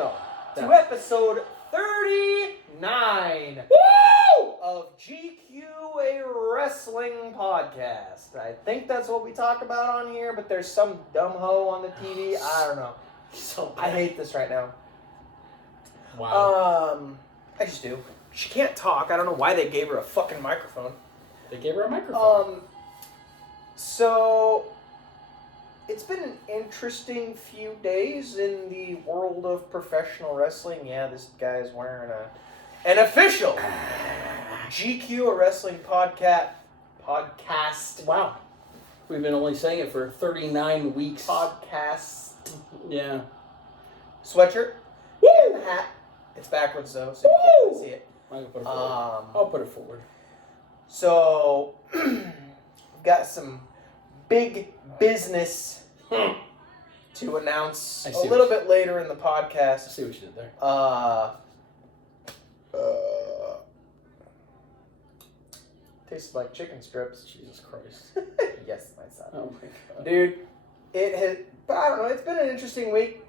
welcome to episode 39 Woo! of GQA Wrestling Podcast. I think that's what we talk about on here, but there's some dumb hoe on the TV. I don't know. So I hate this right now. wow. I just do. She can't talk. I don't know why they gave her a fucking microphone. They gave her a microphone. So it's been an interesting few days in the world of professional wrestling. Yeah, this guy's wearing an official GQ Wrestling podcast. Wow. We've been only saying it for 39 weeks. Podcast. Yeah. Sweatshirt. Woo! And the hat. It's backwards though, so you can't really see it. I'll put it forward. I'll put it forward. So, we've got some big business to announce a little bit later in the podcast. I see what you did there. Tastes like chicken strips. Jesus Christ. Yes, my son. Oh my God. Dude, it has, but I don't know, it's been an interesting week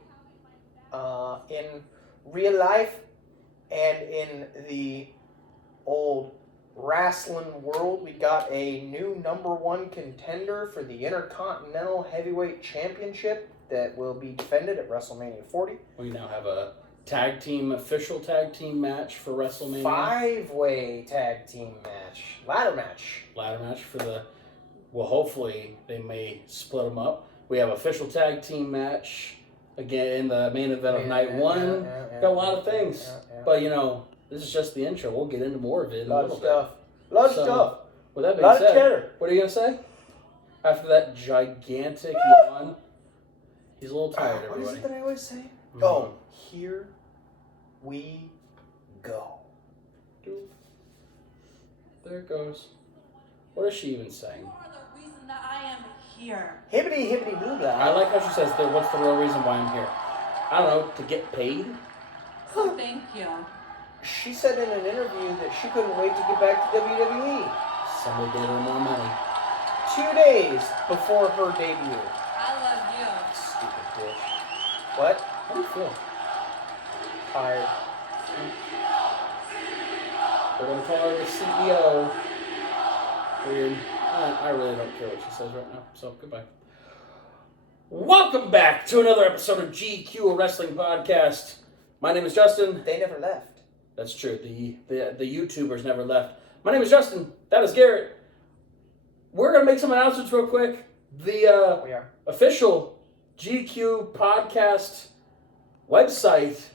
in real life and in the old wrestling world. We got a new #1 contender for the Intercontinental Heavyweight Championship that will be defended at WrestleMania 40. We now have a official tag team match for WrestleMania. 5-way tag team match. Ladder match. For the, well, hopefully they may split them up. We have official tag team match again in the main event of night one. Got a lot of things. But, you know, this is just the intro. We'll get into more of it in a little bit. Lot of stuff. With that Lot being of said, cheddar. what are you going to say? After that gigantic yawn, he's a little tired, What is everybody. it that I always say? Mhm. Oh, here we go. There it goes. What is she even saying? You are the reason that I am here. Hibbity hibbity blue blah. I like how she says, what's the real reason why I'm here? I don't know, to get paid? So thank you. She said in an interview that she couldn't wait to get back to WWE. Somebody gave her more money. 2 days before her debut. I love you. Stupid bitch. What? How do you feel? Tired. We're going to call her the CEO. Weird. I really don't care what she says right now, so goodbye. Welcome back to another episode of GQ Wrestling Podcast. My name is Justin. They never left. That's true. The YouTubers never left. My name is Justin. That is Garrett. We're going to make some announcements real quick. The We are. official GQ podcast website,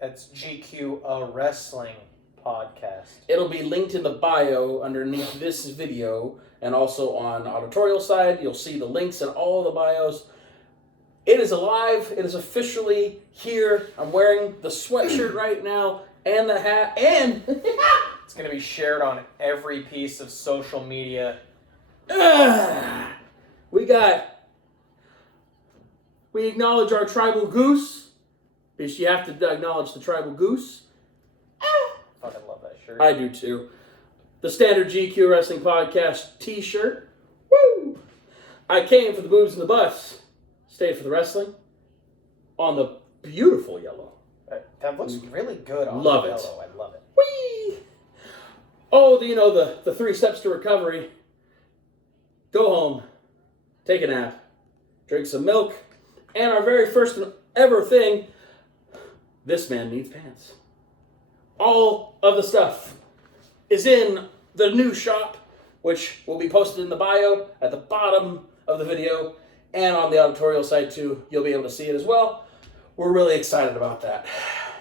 That's GQ Wrestling Podcast. it'll be linked in the bio underneath this video and also on auditorial side. You'll see the links in all the bios. It is alive. It is officially here. I'm wearing the sweatshirt right now and the hat and It's going to be shared on every piece of social media. we acknowledge our tribal goose, because you have to acknowledge the tribal goose. Fucking love that shirt. I do too. The standard GQ Wrestling Podcast t-shirt. Woo! I came for the boobs and the butts. Stayed for the wrestling. On the beautiful yellow. That looks really good on Love the it. yellow. I love it. Whee! Oh, the 3 steps to recovery. Go home. Take a nap. Drink some milk. And our very first and ever thing, this man needs pants. All of the stuff is in the new shop, which will be posted in the bio at the bottom of the video and on the auditorial side too. You'll be able to see it as well. We're really excited about that.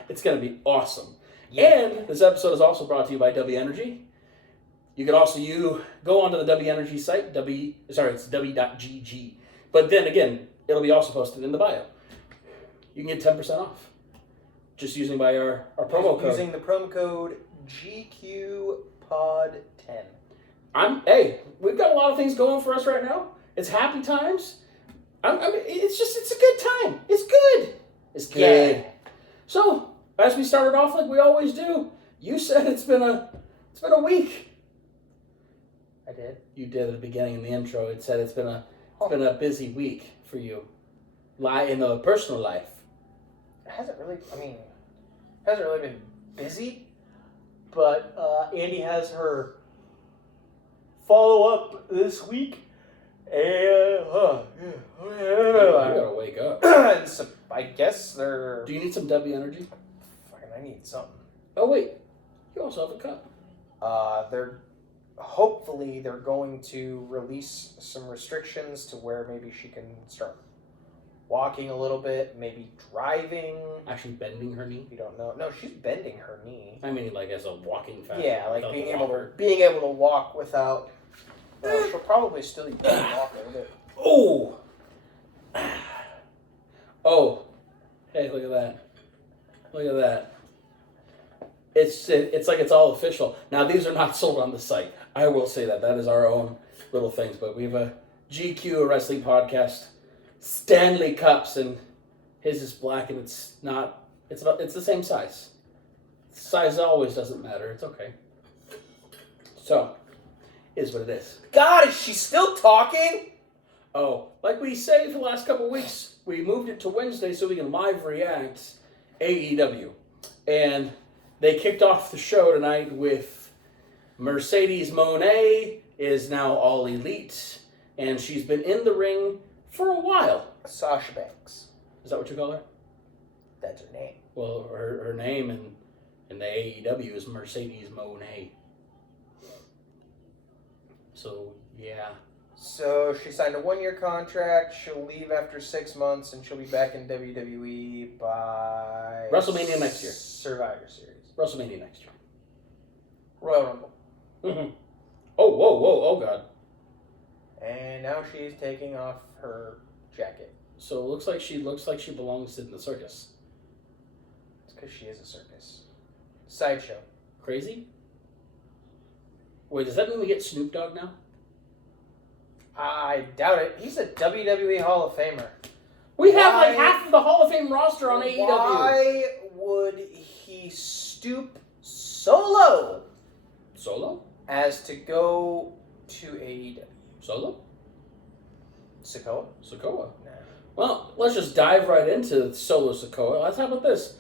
It's going to be awesome. Yeah. And this episode is also brought to you by W Energy. You can also go onto the W Energy site, it's w.gg. But then again, it'll be also posted in the bio. You can get 10% off just using by our promo code. Using the promo code GQPOD10. Hey, we've got a lot of things going for us right now. It's happy times. It's a good time. It's good. It's good. Yeah. So, as we started off like we always do, you said it's been a week. I did. You did at the beginning in the intro. It said it's been a busy week for you. In the personal life. hasn't really been busy. But Andy has her follow-up this week. And, You gotta wake up. and so I guess they're... Do you need some W energy? Fucking, I need something. Oh, wait. You also have a cup. Hopefully they're going to release some restrictions to where maybe she can start walking a little bit, maybe driving. Actually bending her knee? You don't know. No, she's bending her knee. I mean, like, as a walking factor. Yeah, like without being the able walker. to walk without... she'll probably still be able to walk a little bit. Oh! Oh. Hey, look at that. Look at that. It's like it's all official. Now, these are not sold on the site. I will say that. That is our own little things. But we have a GQ, a wrestling podcast, Stanley Cups, and his is black, and it's not... It's the same size. Size always doesn't matter. It's okay. So, is what it is. God, is she still talking? Oh, like we say for the last couple of weeks, we moved it to Wednesday so we can live react AEW. And they kicked off the show tonight with Mercedes Moné is now All Elite, and she's been in the ring for a while. Sasha Banks. Is that what you call her? That's her name. Well, her name in the AEW is Mercedes Moné. So, yeah. So she signed a 1-year contract. She'll leave after 6 months, and she'll be back in WWE by... WrestleMania next year. Survivor Series. WrestleMania next year. Royal Rumble. Mm-hmm. Oh, whoa, oh God. And now she's taking off her jacket. So it looks like she belongs in the circus. It's because she is a circus. Sideshow. Crazy? Wait, does that mean we get Snoop Dogg now? I doubt it. He's a WWE Hall of Famer. We have like half of the Hall of Fame roster on AEW. Why would he stoop so low Solo? as to go to AEW? Solo? Sikoa? Sokoa. Nah. Well, let's just dive right into Solo Sokoa. Let's talk about this.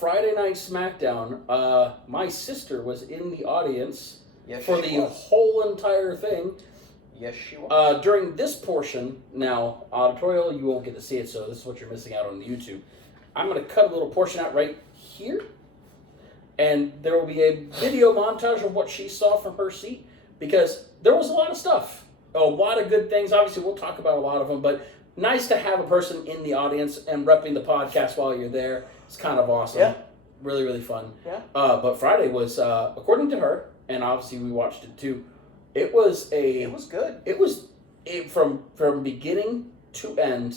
Friday Night SmackDown. My sister was in the audience for the whole entire thing. Yes, she was. During this portion, now, auditorial, you won't get to see it, so this is what you're missing out on the YouTube. I'm going to cut a little portion out right here, and there will be a video montage of what she saw from her seat, because there was a lot of stuff. A lot of good things. Obviously, we'll talk about a lot of them, but nice to have a person in the audience and repping the podcast while you're there. It's kind of awesome. Yeah. Really, really fun. Yeah. But Friday was, according to her, and obviously we watched it too, it was good. It was from beginning to end,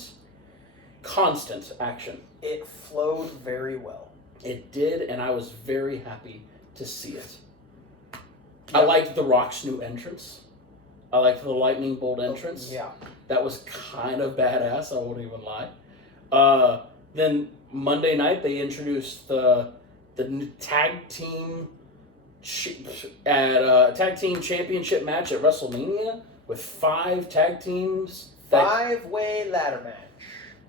constant action. It flowed very well. It did, and I was very happy to see it. I liked The Rock's new entrance. I liked the lightning bolt entrance. Yeah. That was kind of badass, I won't even lie. Then Monday night, they introduced the tag team tag team championship match at WrestleMania with 5 tag teams. 5-way ladder match.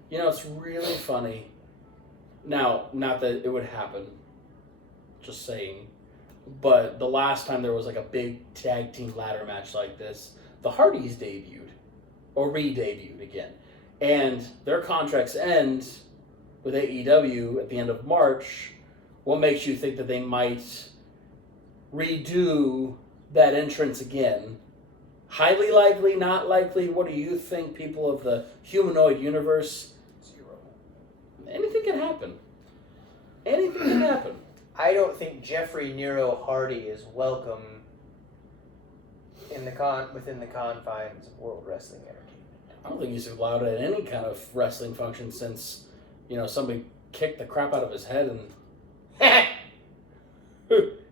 You know, it's really funny. Now, not that it would happen, just saying, but the last time there was like a big tag team ladder match like this, the Hardys debuted, or re-debuted again, and their contracts end with AEW at the end of March. What makes you think that they might redo that entrance again? Highly likely, not likely. What do you think, people of the humanoid universe? 0. Anything can happen. Anything can happen. I don't think Jeffrey Nero Hardy is welcome in within the confines of World Wrestling Entertainment. I don't think he's allowed at any kind of wrestling function since, somebody kicked the crap out of his head, and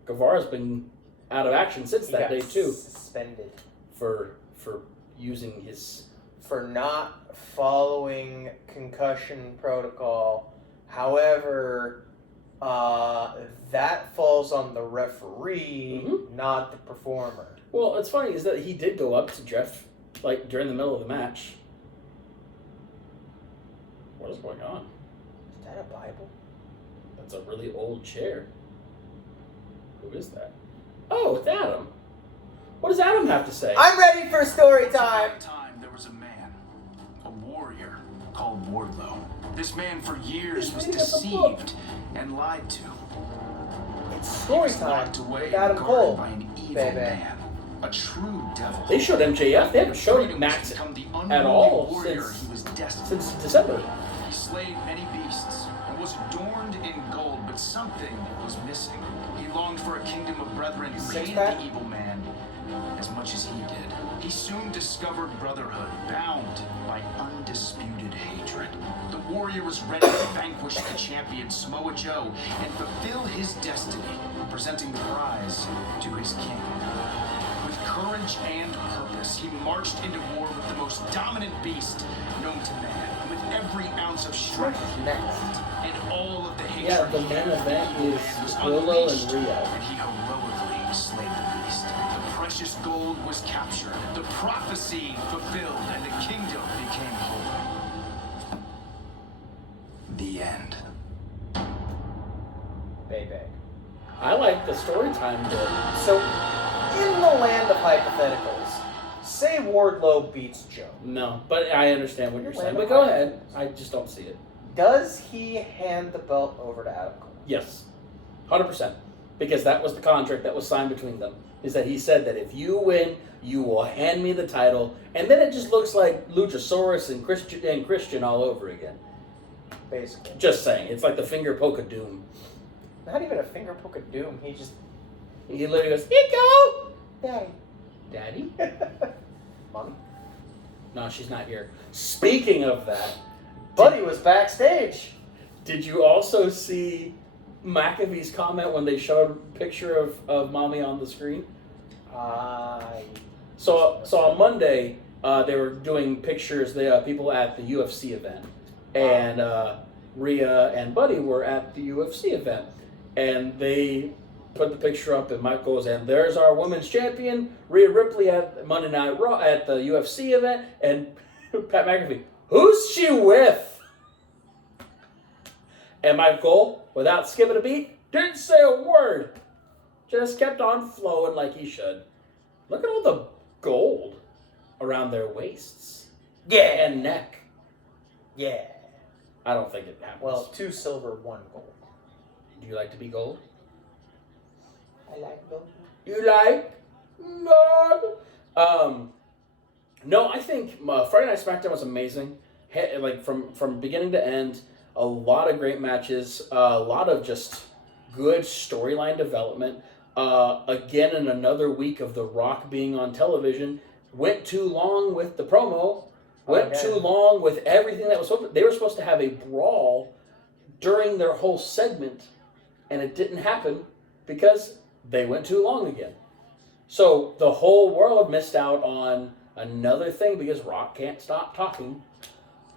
Guevara's been out of action since that day too. Suspended for using his... For not following concussion protocol. However, that falls on the referee, not the performer. Well, it's funny is that he did go up to Jeff, like, during the middle of the match. What is going on? Is that a Bible? It's a really old chair. Who is that? Oh, it's Adam. What does Adam have to say? I'm ready for story time. There was a man, a warrior, called Wardlow. This man for years was deceived and lied to. It's He story was time locked away with and Adam guarded Cole. by an evil Baby. man, a true devil. They showed MJF. They haven't showed Freedom Max was to become the at unruly all warrior since he was destined. since December. He slayed many beasts and was adorned in gold, but something was missing. He longed for a kingdom of brethren who hated Six-pack? the evil man as much as he did. He soon discovered brotherhood, bound by undisputed hatred. The warrior was ready to vanquish the champion Samoa Joe and fulfill his destiny, presenting the prize to his king. With courage and purpose, he marched into war with the most dominant beast known to man, and with every ounce of strength Next. and all of the hatred. Yeah, the main event is Willow and Rio. And he heroically slayed the beast. The precious gold was captured, the prophecy fulfilled, and the kingdom became whole. The end. Baby. I like the story time bit. So, in the land of hypotheticals, say Wardlow beats Joe. No, but I understand what you're Wait, saying. no, But go I- ahead. I just don't see it. Does he hand the belt over to Adam Cole? Yes, 100%. Because that was the contract that was signed between them. Is that he said that if you win, you will hand me the title, and then it just looks like Luchasaurus and Christian all over again. Basically. Just saying, it's like the finger poke of doom. Not even a finger poke of doom. He just... He literally goes, "Here you go, Daddy. Daddy." Mommy? No, she's not here. Speaking of that, Buddy was backstage. did you also see McAfee's comment when they showed a picture of Mommy on the screen? So on Monday, they were doing pictures. The people at the UFC event, and Rhea and Buddy were at the UFC event, and they put the picture up, and Mike goes, "And there's our women's champion, Rhea Ripley at Monday Night Raw at the UFC event," and Pat McAfee, "Who's she with?" And Mike Cole, without skipping a beat, didn't say a word. Just kept on flowing like he should. Look at all the gold around their waists Yeah. and neck. Yeah. I don't think it happens. Well, 2 silver, 1 gold. Do you like to be gold? I like gold. You like gold? No, I think Friday Night SmackDown was amazing. Like from beginning to end, a lot of great matches, a lot of just good storyline development. Again, in another week of The Rock being on television, went too long with the promo, went too long with everything that was supposed to. They were supposed to have a brawl during their whole segment, and it didn't happen because they went too long again. So the whole world missed out on another thing because Rock can't stop talking.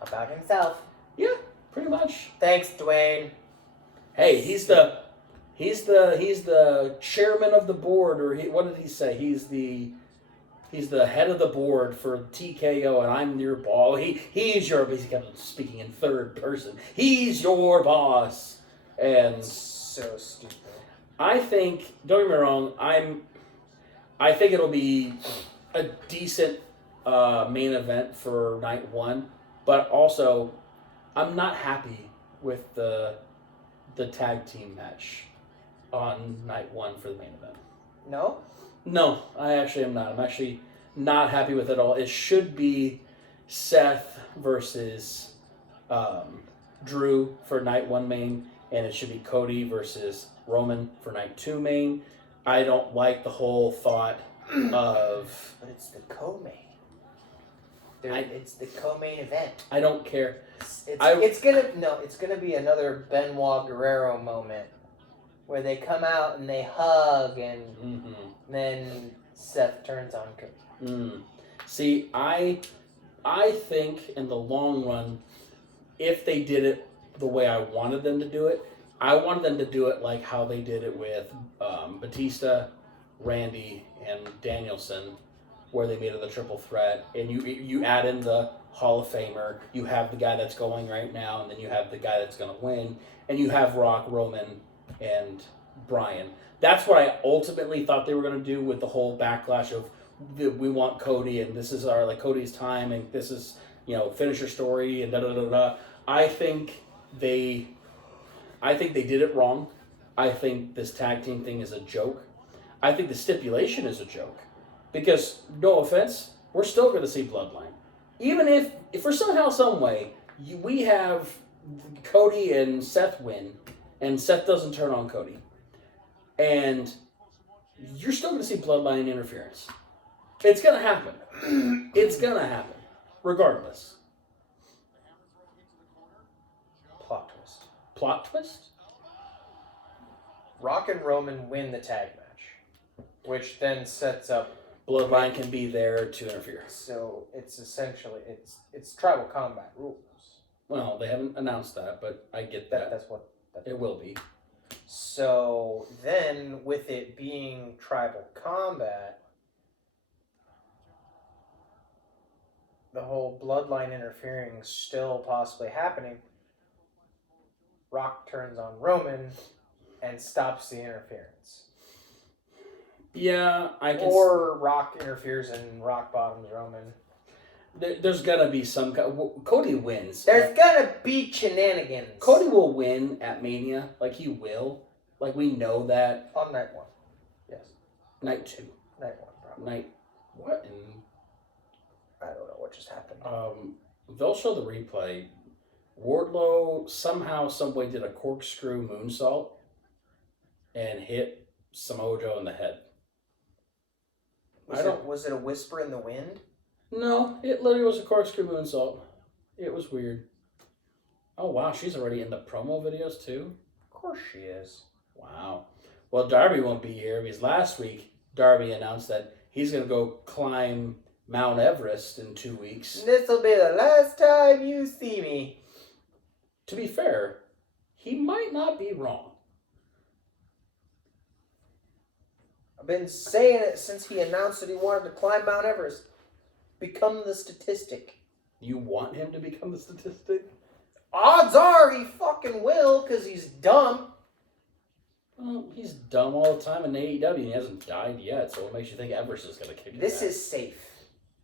About himself. Yeah, pretty much. Thanks, Dwayne. Hey, he's the chairman of the board, or what did he say? He's the head of the board for TKO, and I'm your boss. He kept speaking in third person. He's your boss, and So stupid. I think, don't get me wrong, I think it'll be a decent main event for night one, but also I'm not happy with the tag team match on night one for the main event. No? No, I actually am not. I'm actually not happy with it at all. It should be Seth versus Drew for night one main, and it should be Cody versus Roman for night two main. I don't like the whole thought of... But it's the co-main. It's the co-main event. I don't care. It's gonna be another Benoit Guerrero moment where they come out and they hug and then Seth turns on Cody. See, I think in the long run, if they did it the way I wanted them to do it, I wanted them to do it like how they did it with Batista, Randy, and Danielson where they made it a triple threat, and you add in the Hall of Famer, you have the guy that's going right now, and then you have the guy that's going to win, and you have Rock, Roman, and Bryan. That's what I ultimately thought they were going to do with the whole backlash of we want Cody, and this is our Cody's time, and this is finish your story, and da da da da. I think they did it wrong. I think this tag team thing is a joke. I think the stipulation is a joke. Because, no offense, we're still going to see Bloodline. Even if for somehow, some way, we have Cody and Seth win, and Seth doesn't turn on Cody. And you're still going to see Bloodline interference. It's going to happen. It's going to happen. Regardless. Plot twist. Plot twist? Rock and Roman win the tag match, which then sets up Bloodline can be there to interfere. So it's essentially it's tribal combat rules. Well, they haven't announced that, but I get that. That's what it will be. So then, with it being tribal combat, the whole Bloodline interfering still possibly happening. Rock turns on Roman and stops the interference. Yeah, I can. Or Rock interferes and Rock bottoms Roman. There's gonna be some. Cody wins. There's gonna be shenanigans. Cody will win at Mania. He will. We know that. On night 1. Yes. Night 2. Night 1, probably. Night. What? I don't know what just happened. They'll show the replay. Wardlow somehow, someway did a corkscrew moonsault and hit Samoa Joe in the head. Was it a whisper in the wind? No, it literally was a corkscrew moonsault. It was weird. Oh, wow, she's already in the promo videos, too? Of course she is. Wow. Well, Darby won't be here because last week, Darby announced that he's going to go climb Mount Everest in 2 weeks. This'll be the last time you see me. To be fair, he might not be wrong. I've been saying it since he announced that he wanted to climb Mount Everest. Become the statistic. You want him to become the statistic? Odds are he fucking will, because he's dumb. Well, he's dumb all the time in AEW, and he hasn't died yet, so what makes you think Everest is going to kick him This back? is safe.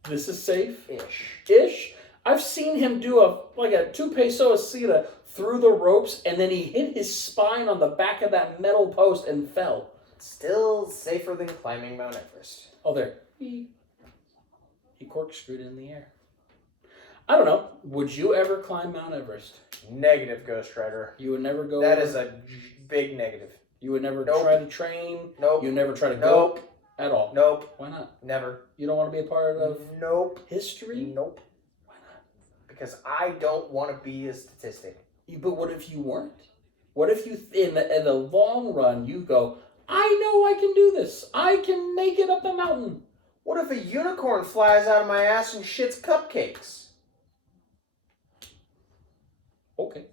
This is safe? Ish. I've seen him do a toupee suicida through the ropes, and then he hit his spine on the back of that metal post and fell. Still safer than climbing Mount Everest. Oh, there. He corkscrewed in the air. I don't know. Would you ever climb Mount Everest? Negative, Ghost Rider. You would never go... That is a big negative. You would never Nope. try to train? Nope. You would never try to Nope. go at all? Nope. Why not? Never. You don't want to be a part of Nope. history? Nope. Why not? Because I don't want to be a statistic. But what if you weren't? What if you, in the long run, you go, I know I can do this. I can make it up the mountain. What if a unicorn flies out of my ass and shits cupcakes? Okay.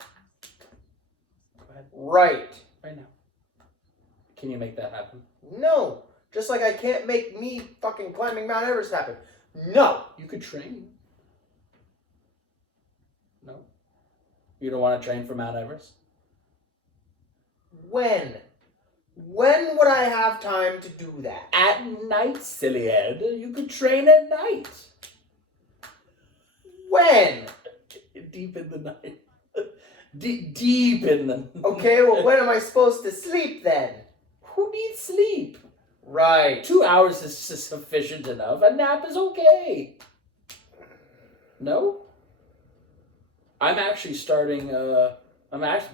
Go ahead. Right. Right now. Can you make that happen? No. Just like I can't make me fucking climbing Mount Everest happen. No. You could train. No. You don't want to train for Mount Everest? When? When would I have time to do that? At night, silly head. You could train at night. When? Deep in the night. Deep in the night. Okay, well, when am I supposed to sleep then? Who needs sleep? Right. 2 hours is sufficient enough. A nap is okay. No? I'm actually starting,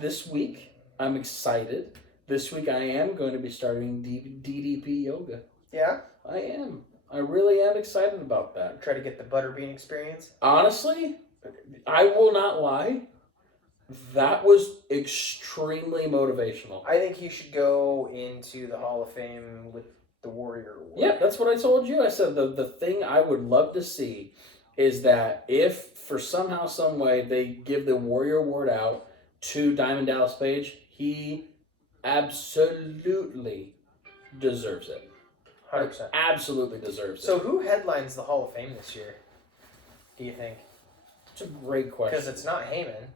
this week, I'm excited. This week I am going to be starting DDP yoga. Yeah? I am. I really am excited about that. Try to get the butterbean experience. Honestly, I will not lie. That was extremely motivational. I think you should go into the Hall of Fame with the Warrior Award. Yeah, that's what I told you. I said the thing I would love to see is that if for somehow, some way, they give the Warrior Award out to Diamond Dallas Page, he absolutely deserves it. 100%. Absolutely deserves So it. who headlines the Hall of Fame this year, do you think? It's a great question. Because it's not Heyman.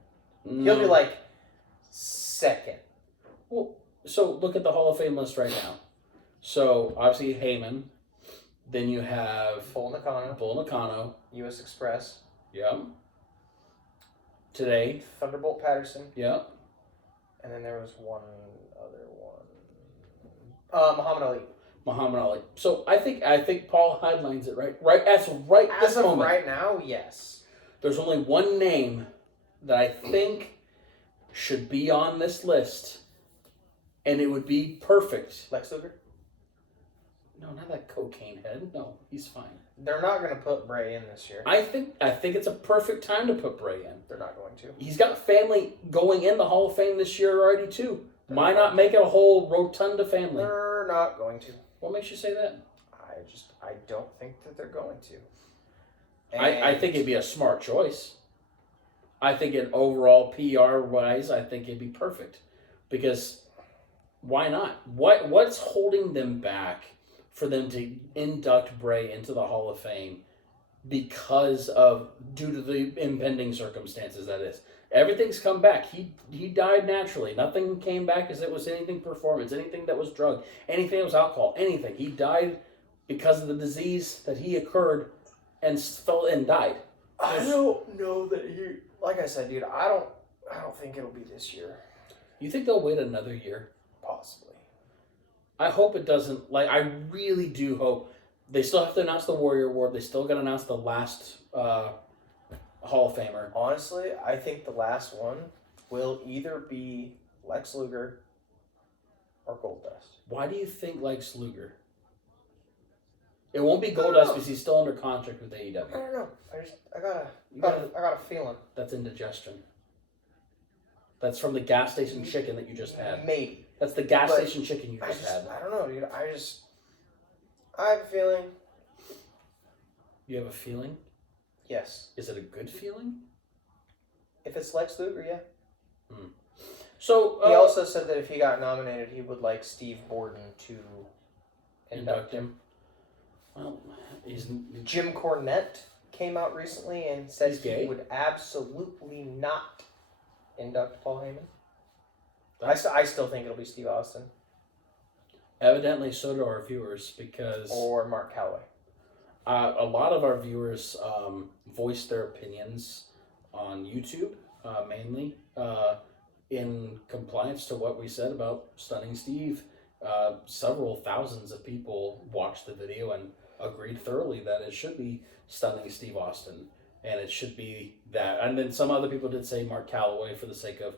No. He'll be like second. Well, so look at the Hall of Fame list right now. So obviously Heyman. Then you have Bull Nakano. U.S. Express. Yep. Today. Thunderbolt Patterson. Yep. And then there was one other one. Muhammad Ali. So I think Paul headlines it right as this of moment. right now, yes. There's only one name that I think should be on this list, and it would be perfect. Lex Luger? No, not that cocaine head. No, he's fine. They're not going to put Bray in this year. I think it's a perfect time to put Bray in. They're not going to. He's got family going in the Hall of Fame this year already too. Why not make it a whole rotunda family? They're not going to. What makes you say that? I don't think that they're going to. I think it'd be a smart choice. I think in overall PR wise, I think it'd be perfect. Because why not? What's holding them back for them to induct Bray into the Hall of Fame due to the impending circumstances that is? Everything's come back. He died naturally. Nothing came back as it was anything performance, anything that was drug, anything that was alcohol, anything. He died because of the disease that he occurred and fell and died. I don't know that like I said, dude, I don't think it'll be this year. You think they'll wait another year? Possibly. I hope it doesn't. I really do hope. They still have to announce the Warrior Award. They still got to announce the last Hall of Famer. Honestly, I think the last one will either be Lex Luger or Goldust. Why do you think Lex Luger? It won't be Goldust because he's still under contract with AEW. I don't know. I got a feeling. That's indigestion. That's from the gas station chicken that you just had. Maybe. That's the gas station chicken you just had. I don't know, dude. I have a feeling. You have a feeling? Yes. Is it a good feeling? If it's Lex Luger, yeah. So he also said that if he got nominated, he would like Steve Borden to induct him. Well, Jim Cornette came out recently and said He's gay? he would absolutely not induct Paul Heyman. I still think it'll be Steve Austin. Evidently, so do our viewers because... Or Mark Calloway. A lot of our viewers voiced their opinions on YouTube, mainly, in compliance to what we said about Stunning Steve. Several thousands of people watched the video and agreed thoroughly that it should be Stunning Steve Austin. And it should be that. And then some other people did say Mark Calloway for the sake of,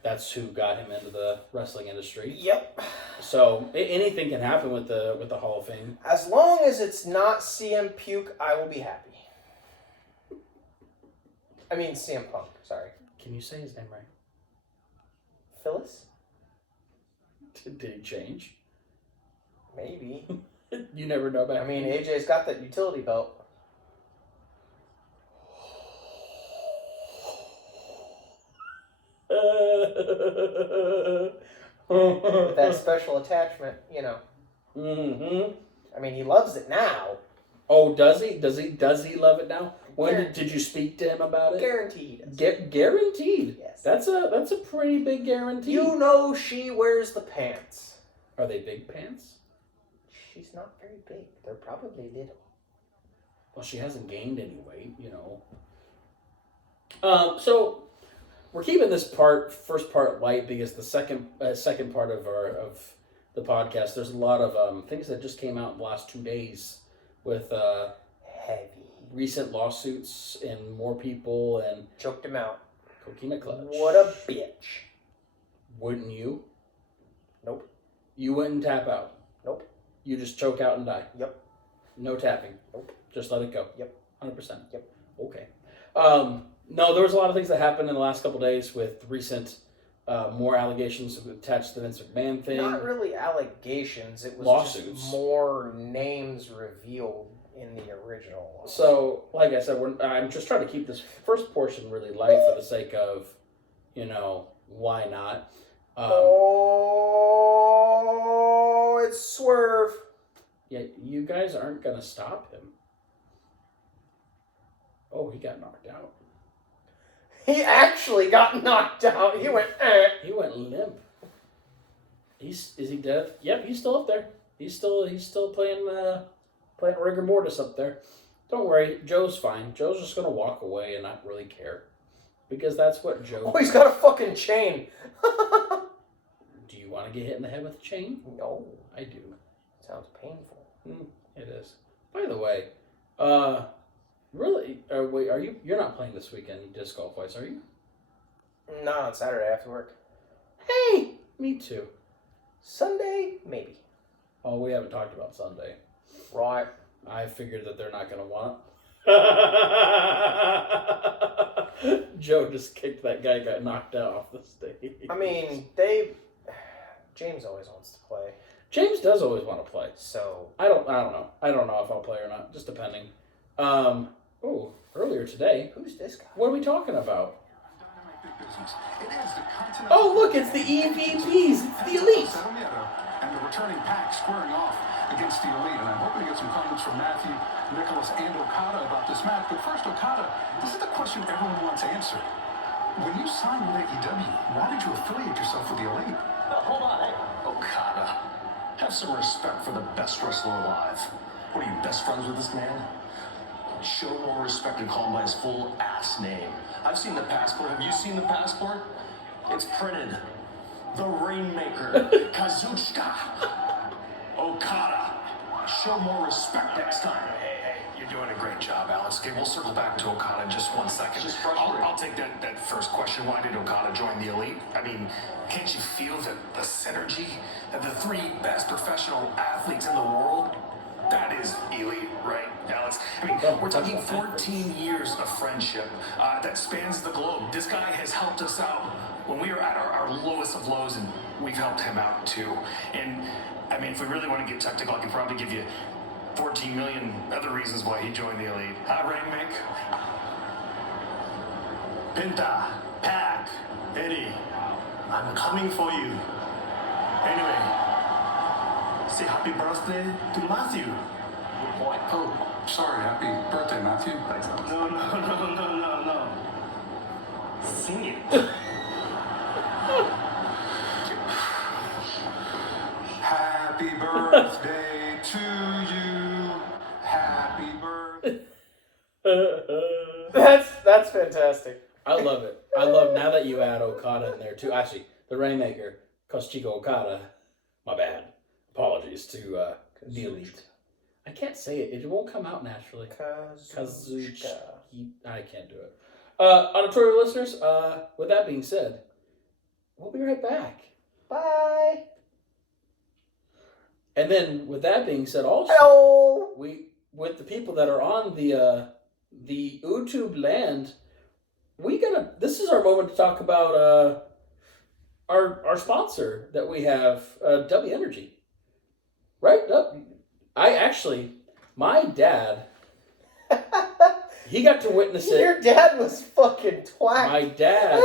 that's who got him into the wrestling industry. Yep. So anything can happen with the Hall of Fame. As long as it's not CM Puke, I will be happy. I mean CM Punk, sorry. Can you say his name right? Phyllis? Did he change? Maybe. You never know about I mean, AJ's got that utility belt. With that special attachment, Mm-hmm. I mean, he loves it now. Oh, does he? Does he love it now? When did you speak to him about it? Guaranteed. Guaranteed. Yes. That's a pretty big guarantee. She wears the pants. Are they big pants? She's not very big. They're probably little. Well, she hasn't gained any weight, So we're keeping this first part light because the second part of the podcast, there's a lot of things that just came out in the last 2 days with heavy recent lawsuits and more people and choked him out. Coquina Clutch. What a bitch. Wouldn't you? Nope. You wouldn't tap out. Nope. You just choke out and die. Yep. No tapping. Nope. Just let it go. Yep. 100%. Yep. Okay. No, there was a lot of things that happened in the last couple days with recent more allegations attached to the Vince McMahon thing. Not really allegations. It was Lawsuits. just more names revealed in the original lawsuit. So, like I said, I'm just trying to keep this first portion really light for the sake of, why not? It's Swerve. Yet you guys aren't going to stop him. Oh, he got knocked out. He actually got knocked out. He went, eh. He went limp. Is he dead? Yep, he's still up there. He's still playing rigor mortis up there. Don't worry, Joe's fine. Joe's just gonna walk away and not really care, because that's what Joe. Oh, he's got a fucking chain. Do you want to get hit in the head with a chain? No. I do. Sounds painful. It is. By the way, really? Wait, are you? You're not playing this weekend, disc golf wise, are you? No, on Saturday after work. Hey, me too. Sunday, maybe. Oh, we haven't talked about Sunday. Right. I figured that they're not going to want it. Joe just kicked that guy, got knocked out off the stage. I mean, James always wants to play. James does always want to play. So I don't know. I don't know if I'll play or not, just depending. Earlier today, who's this guy? what are we talking about? Oh, Oh, look, it's the EVPs. It's the Elite. And the returning pack squaring off against the Elite. And I'm hoping to get some comments from Matthew, Nicholas, and Okada about this match. But first, Okada, this is the question everyone wants answered. When you signed with AEW, why did you affiliate yourself with the Elite? Hold on, hey. Okada, have some respect for the best wrestler alive. What are you, best friends with this man? Show more respect and call him by his full ass name. I've seen the passport. Have you seen the passport? It's printed. The Rainmaker. Kazuchika. Okada. Show more respect next time. Hey, you're doing a great job, Alex. Okay, we'll circle back to Okada in just 1 second. I'll take that first question. Why did Okada join the Elite? I mean, can't you feel the synergy of the three best professional athletes in the world? That is elite, right, Alex? I mean, we're talking 14 years of friendship that spans the globe. This guy has helped us out when we were at our lowest of lows, and we've helped him out too. And I mean, if we really want to get technical, I can probably give you 14 million other reasons why he joined the Elite. Huh, Rainmaker? Penta, Pac, Eddie, I'm coming for you. Anyway, say happy birthday to Matthew. Good point. Oh, sorry. Happy birthday, Matthew. Thanks, Alex. No. Sing it. Happy birthday to you. Happy birthday. That's fantastic. I love it. I love now that you add Okada in there too. Actually, the Rainmaker, Kazuchika Okada. My bad. Apologies to the Elite. I can't say it. It won't come out naturally. Kazuchika. I can't do it. Auditorial listeners, with that being said, we'll be right back. Bye. And then, with that being said, also, Hello. with the people that are on the YouTube land, this is our moment to talk about our sponsor that we have, W Energy. Right? My dad, he got to witness it. Your dad was fucking twat. My dad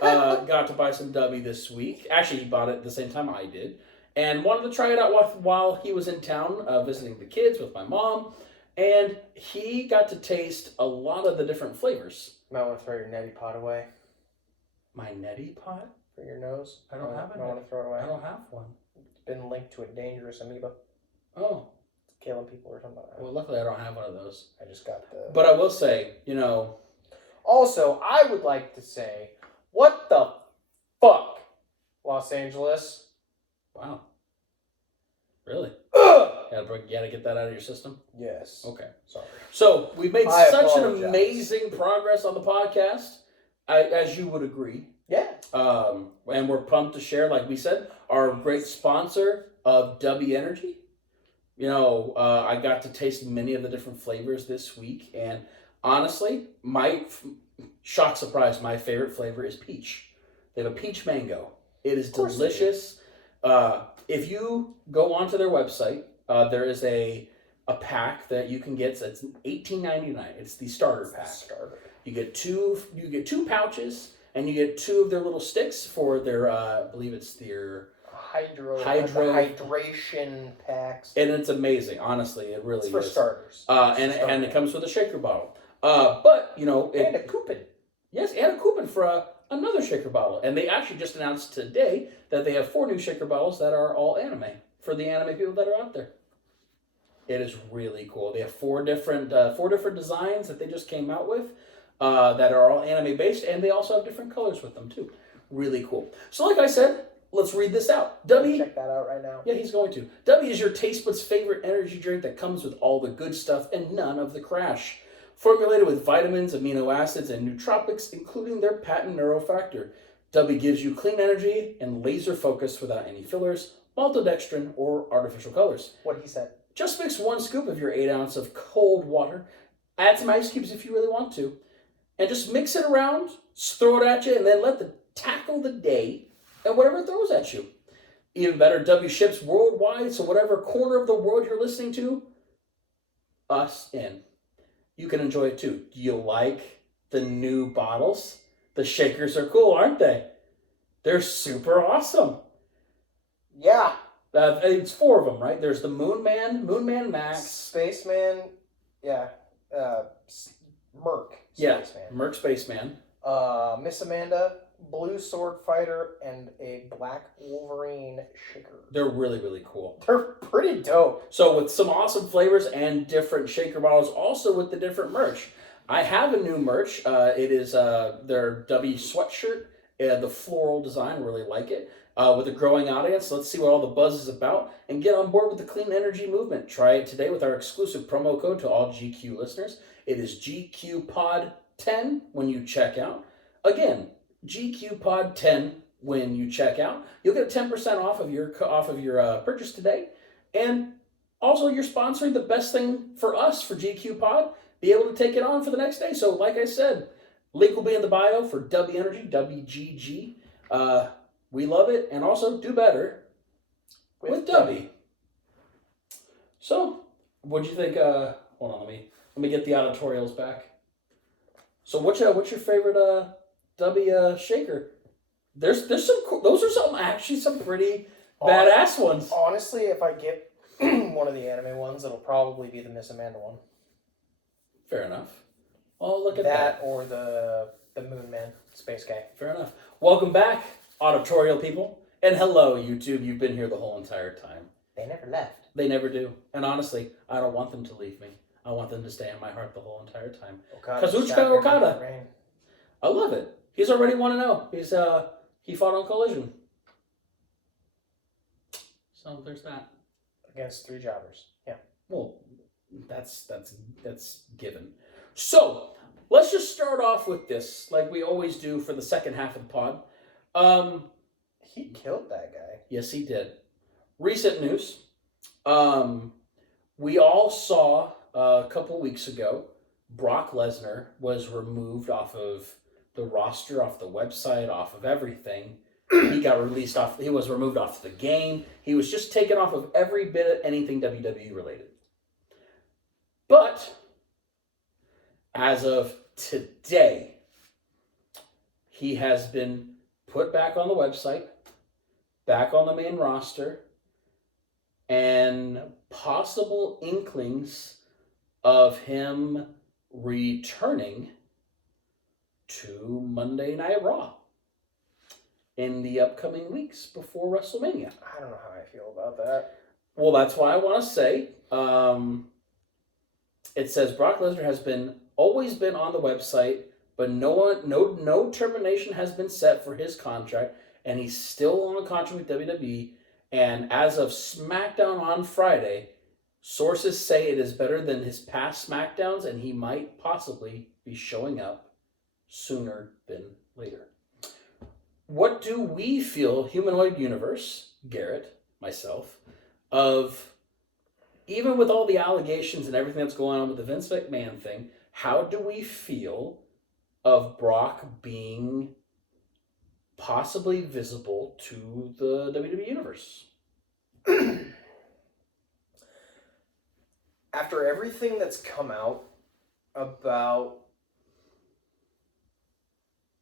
got to buy some W this week. Actually, he bought it at the same time I did. And wanted to try it out while he was in town visiting the kids with my mom. And he got to taste a lot of the different flavors. Might want to throw your neti pot away. My neti pot? For your nose? I don't have it. I want to throw it away. I don't have one. It's been linked to a dangerous amoeba. Oh. It's killing people or something. Well, luckily I don't have one of those. I just got the... But I will say, Also, I would like to say, what the fuck, Los Angeles? Wow. Really? Ugh! You gotta get that out of your system? Yes. Okay. Sorry. So, we've made I such apologize. an amazing progress on the podcast, as you would agree. Yeah. And we're pumped to share, like we said, our great sponsor of W Energy. I got to taste many of the different flavors this week, and honestly, my shock surprise, my favorite flavor is peach. They have a peach mango. It is delicious. If you go onto their website, there is a pack that you can get. It's $18.99. It's the starter pack. You get two pouches, and you get 2 of their little sticks for their, I believe it's their hydration packs. And it's amazing, honestly. It really It's for is. starters. And it comes with a shaker bottle. But, you know... And a coupon. Yes, and a coupon for another shaker bottle. And they actually just announced today that they have 4 new shaker bottles that are all anime, for the anime people that are out there. It is really cool. They have 4 different designs that they just came out with that are all anime based, and they also have different colors with them too. Really cool. So like I said, let's read this out. W. Check that out right now. Yeah, he's going to. W is your taste buds' favorite energy drink that comes with all the good stuff and none of the crash. Formulated with vitamins, amino acids, and nootropics, including their patent neurofactor. W gives you clean energy and laser focus without any fillers, maltodextrin, or artificial colors. What he said. Just mix 1 scoop of your 8 ounce of cold water. Add some ice cubes if you really want to. And just mix it around, throw it at you, and then let the tackle the day and whatever it throws at you. Even better, W ships worldwide, so whatever corner of the world you're listening to, us in. You can enjoy it too. Do you like the new bottles? The shakers are cool, aren't they? They're super awesome. Yeah. It's 4 of them, right? There's the Moon Man Max. Spaceman. Yeah. Merc. Yeah, Spaceman. Merc Spaceman. Miss Amanda, Blue Sword Fighter, and a Black Wolverine shaker. They're really, really cool. They're pretty dope. So with some awesome flavors and different shaker bottles, also with the different merch. I have a new merch. It is their W sweatshirt, the floral design. Really like it. With a growing audience, let's see what all the buzz is about and get on board with the clean energy movement. Try it today with our exclusive promo code to all GQ listeners. It is GQPOD10 when you check out. Again, GQPOD10 when you check out. You'll get 10% off of your purchase today. And also, you're sponsoring the best thing for us, for GQ Pod, be able to take it on for the next day. So, like I said, link will be in the bio for W Energy, WGG. We love it, and also do better with W. So, what'd you think? Hold on, let me get the auditorials back. So, what's your favorite W shaker? There's some cool, those are some pretty badass ones. Honestly, if I get one of the anime ones, it'll probably be the Miss Amanda one. Fair enough. Oh, look at that. Or the Moon Man, Space Guy. Fair enough. Welcome back, auditorial people. And hello, YouTube. You've been here the whole entire time. They never left. They never do. And honestly, I don't want them to leave me. I want them to stay in my heart the whole entire time. Kazuchika Okada. I love it. He's already 1-0. He fought on Collision. So there's that. Against 3 jobbers. Yeah. Well, that's given. So let's just start off with this, like we always do for the second half of the pod. He killed that guy. Yes, he did. Recent news. We all saw a couple weeks ago, Brock Lesnar was removed off of the roster, off the website, off of everything. He got released off. He was removed off the game. He was just taken off of every bit of anything WWE related. But as of today, he has been put back on the website, back on the main roster, and possible inklings of him returning to Monday Night Raw in the upcoming weeks before WrestleMania. I don't know how I feel about that. Well, that's why I want to say, it says Brock Lesnar has always been on the website, but no termination has been set for his contract, and he's still on a contract with WWE. And as of SmackDown on Friday, sources say it is better than his past SmackDowns, and he might possibly be showing up sooner than later. What do we feel, Humanoid Universe, Garrett, myself, of even with all the allegations and everything that's going on with the Vince McMahon thing, how do we feel of Brock being possibly visible to the WWE Universe? After everything that's come out about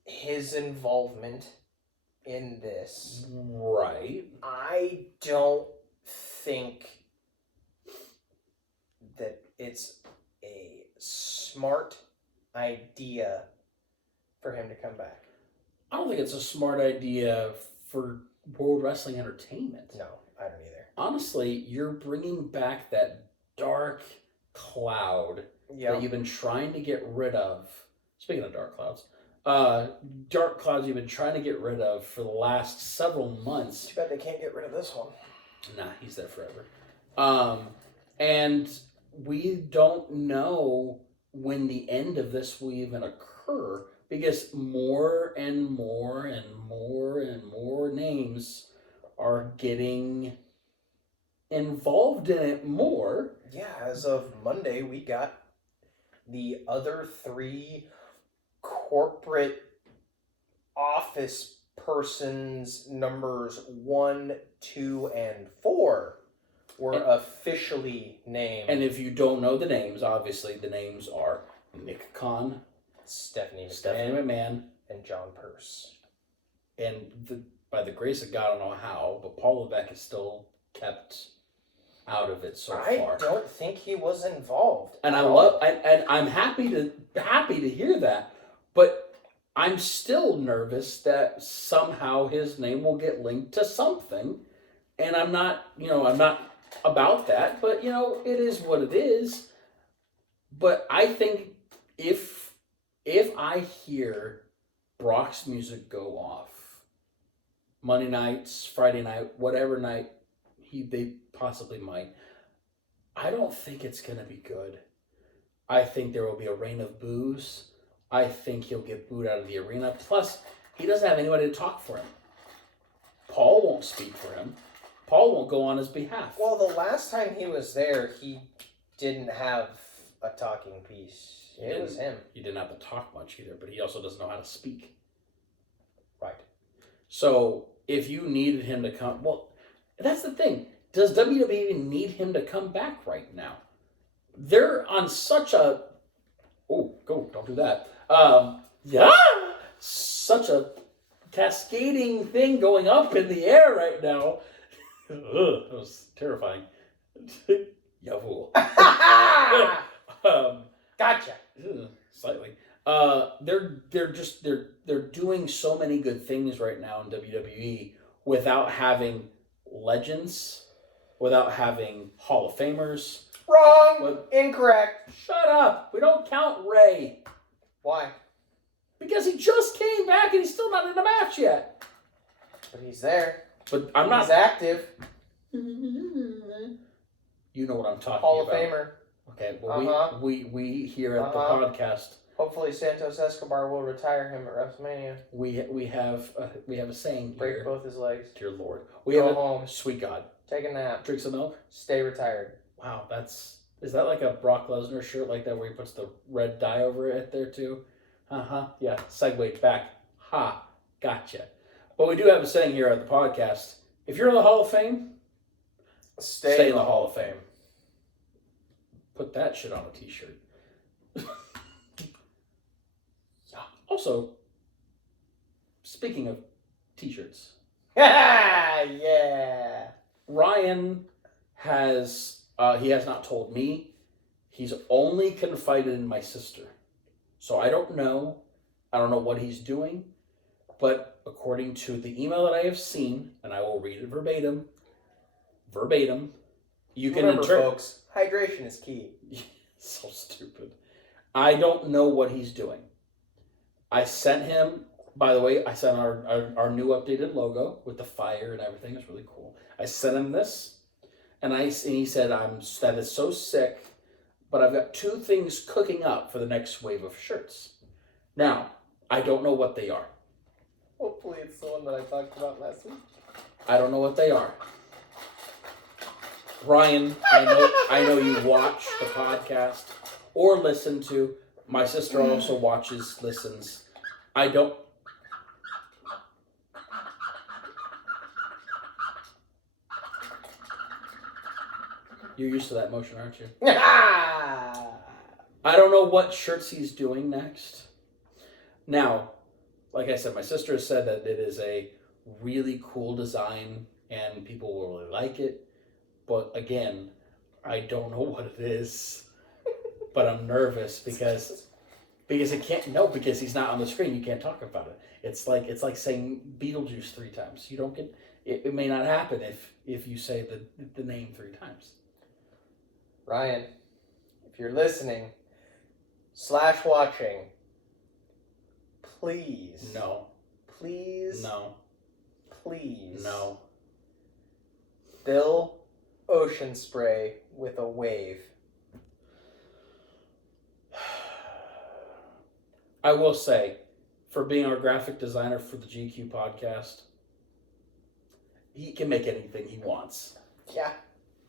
his involvement in this. Right. I don't think that it's a smart idea for him to come back. I don't think it's a smart idea for World Wrestling Entertainment. No, I don't either. Honestly, you're bringing back that dark cloud that you've been trying to get rid of. Speaking of dark clouds, dark clouds you've been trying to get rid of for the last several months. Too bad they can't get rid of this one. Nah, he's there forever. And we don't know when the end of this will even occur, because more and more and more and more names are getting involved in it more. Yeah, as of Monday, we got the other 3 corporate office persons, numbers 1, 2, and 4 were officially named. And if you don't know the names, obviously the names are Nick Khan, Stephanie McMahon, and John Purse. And by the grace of God, I don't know how, but Paul Levesque is still kept out of it so far. I don't think he was involved. And I'm happy to hear that, but I'm still nervous that somehow his name will get linked to something. And I'm not about that, but it is what it is. But I think if I hear Brock's music go off Monday nights, Friday night, whatever night they possibly might, I don't think it's going to be good. I think there will be a rain of boos. I think he'll get booed out of the arena. Plus, he doesn't have anybody to talk for him. Paul won't speak for him. Paul won't go on his behalf. Well, the last time he was there, he didn't have a talking piece. It was him. He didn't have to talk much either, but he also doesn't know how to speak. Right. So, if you needed him to come... Well, that's the thing. Does WWE even need him to come back right now? They're on such a... Oh, don't do that. Such a cascading thing going up in the air right now. That was terrifying. YOUUUU. Gotcha. Slightly. They're doing so many good things right now in WWE without having legends, without having Hall of Famers. Wrong. Incorrect. Shut up. We don't count Ray. Why? Because he just came back and he's still not in a match yet. But he's there. But I'm not... He's active. You know what I'm talking Hall of about. Famer. Okay, well, we here at the podcast... Hopefully Santos Escobar will retire him at WrestleMania. We have a saying here. Break both his legs. Dear Lord. Go home. Sweet God. Take a nap. Drink some milk. Stay retired. Wow, is that like a Brock Lesnar shirt like that where he puts the red dye over it there too? Yeah, segued back. Ha, gotcha. But we do have a saying here at the podcast. If you're in the Hall of Fame, stay in the Hall of Fame. Put that shit on a t-shirt. Also, speaking of t-shirts. Yeah. Ryan he has not told me. He's only confided in my sister. So I don't know what he's doing, but according to the email that I have seen, and I will read it verbatim, you can Remember, folks, hydration is key. So stupid. I don't know what he's doing. I sent him, by the way, our new updated logo with the fire and everything. It's really cool. I sent him this, and he said, that is so sick, but I've got 2 things cooking up for the next wave of shirts. Now, I don't know what they are. Hopefully it's the one that I talked about last week. I don't know what they are. Ryan, I know you watch the podcast or listen to. My sister also listens. I don't... You're used to that motion, aren't you? I don't know what shirts he's doing next. Now, like I said, my sister has said that it is a really cool design and people will really like it. But again, I don't know what it is. But I'm nervous because it can't. No, because he's not on the screen. You can't talk about it. It's like saying Beetlejuice 3 times. You don't get it. It may not happen if you say the name 3 times. Ryan, if you're listening / watching, please. No. Please. No. Please. No. Bill Ocean Spray with a wave. I will say, for being our graphic designer for the GQ podcast, he can make anything he wants. Yeah.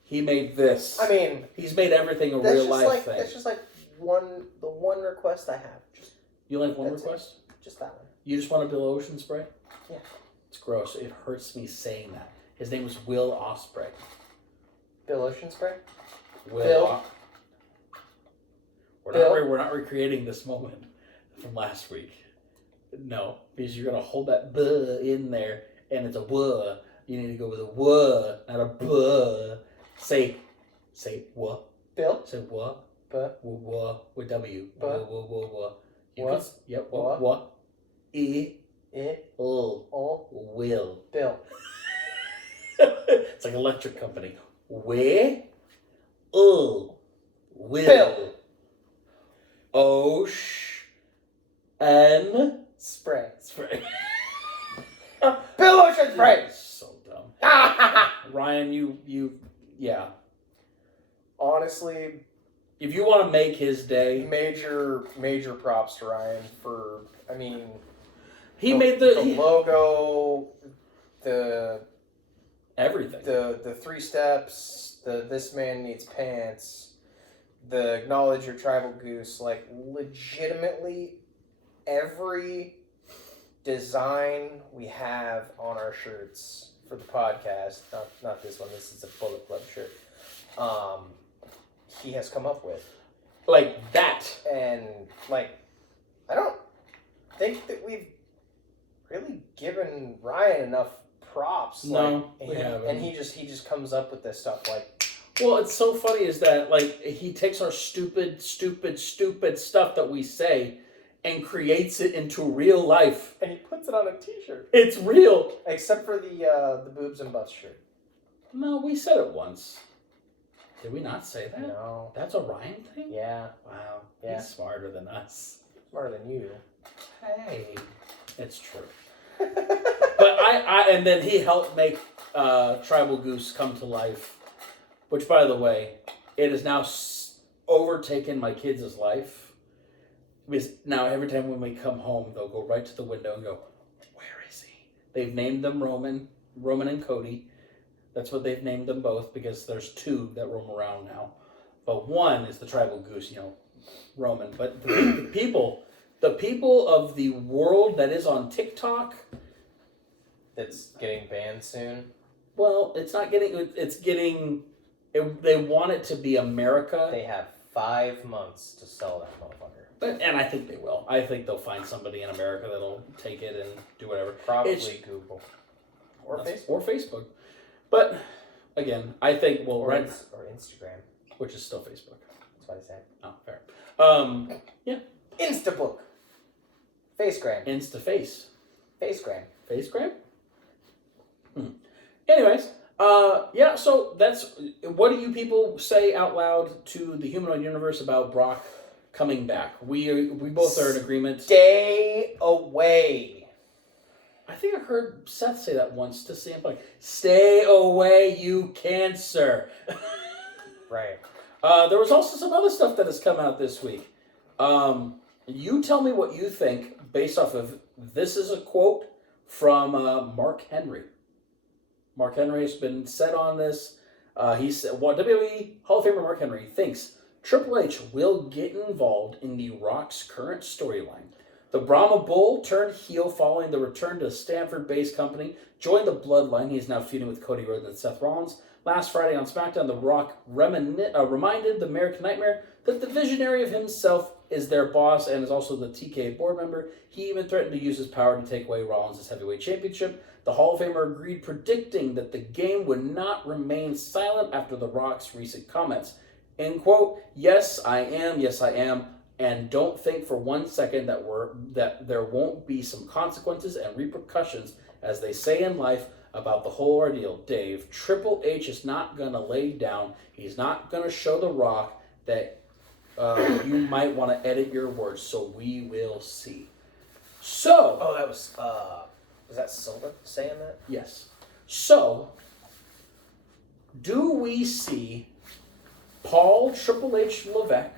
He made this. I mean, he's made everything a real life thing. That's just like the one request I have. Just you only have one request? Just that one. You just want a Bill Ocean Spray? Yeah. It's gross. It hurts me saying that. His name was Will Osprey. Bill Ocean Spray? Bill. We're not recreating this moment from last week. No, because you're going to hold that buh in there, and it's a wuh. You need to go with a wuh, not a buh. Say wuh. Bill? Say wuh. Buh. Wuh. With W. Buh. Wuh. Wuh. Yep. Wuh. Wuh. Will. Bill. It's like electric company. Will. Bill. Ocean Spray. Bill Ocean Spray. So dumb. Ryan, yeah. Honestly, if you want to make his day, major props to Ryan for. I mean, he made the logo, the everything, the 3 steps, the this man needs pants, the acknowledge your tribal goose. Like legitimately, every design we have on our shirts for the podcast, not this one, this is a Bullet Club shirt, he has come up with. Like that. And, like, I don't think that we've really given Ryan enough props. No, like, we haven't. And he just comes up with this stuff, like... Well, it's so funny is that, like, he takes our stupid stuff that we say and creates it into real life. And he puts it on a t-shirt. It's real. Except for the boobs and butts shirt. No, we said it once. Did we not say that? No. That's a Ryan thing? Yeah. Wow. Yeah. He's smarter than us. Smarter than you. Hey. It's true. But and then he helped make Tribal Goose come to life. Which, by the way, it has now overtaken my kids' life. Because now every time when we come home, they'll go right to the window and go, where is he? They've named them Roman and Cody. That's what they've named them both because there's 2 that roam around now. But one is the tribal goose, Roman. But the people of the world that is on TikTok. That's getting banned soon. Well, it's not getting, they want it to be America. They have 5 months to sell that motherfucker. And I think they will. I think they'll find somebody in America that'll take it and do whatever. Probably Google. Or Facebook. But, again, I think we'll or Instagram. Which is still Facebook. That's what I said. Oh, fair. Yeah. Instabook. Facegram. Instaface. Facegram. Facegram? Anyways, yeah, so that's... What do you people say out loud to the humanoid universe about Brock coming back? We both are in agreement. Stay away. I think I heard Seth say that once to CM Punk. Stay away, you cancer. Right. There was also some other stuff that has come out this week. You tell me what you think based off of... This is a quote from Mark Henry. Mark Henry has been set on this. He said, WWE Hall of Famer Mark Henry thinks Triple H will get involved in The Rock's current storyline. The Brahma Bull turned heel following the return to Stanford-based company, joined the Bloodline. He is now feuding with Cody Rhodes and Seth Rollins. Last Friday on SmackDown, The Rock reminded the American Nightmare that the visionary of himself is their boss and is also the TK board member. He even threatened to use his power to take away Rollins' heavyweight championship. The Hall of Famer agreed, predicting that the game would not remain silent after The Rock's recent comments. End quote. Yes, I am. And don't think for 1 second that there won't be some consequences and repercussions, as they say in life, about the whole ordeal. Dave, Triple H is not going to lay down. He's not going to show The Rock that you might want to edit your words, so we will see. So... Oh, that was that Silva saying that? Yes. So, do we see Paul Triple H Levesque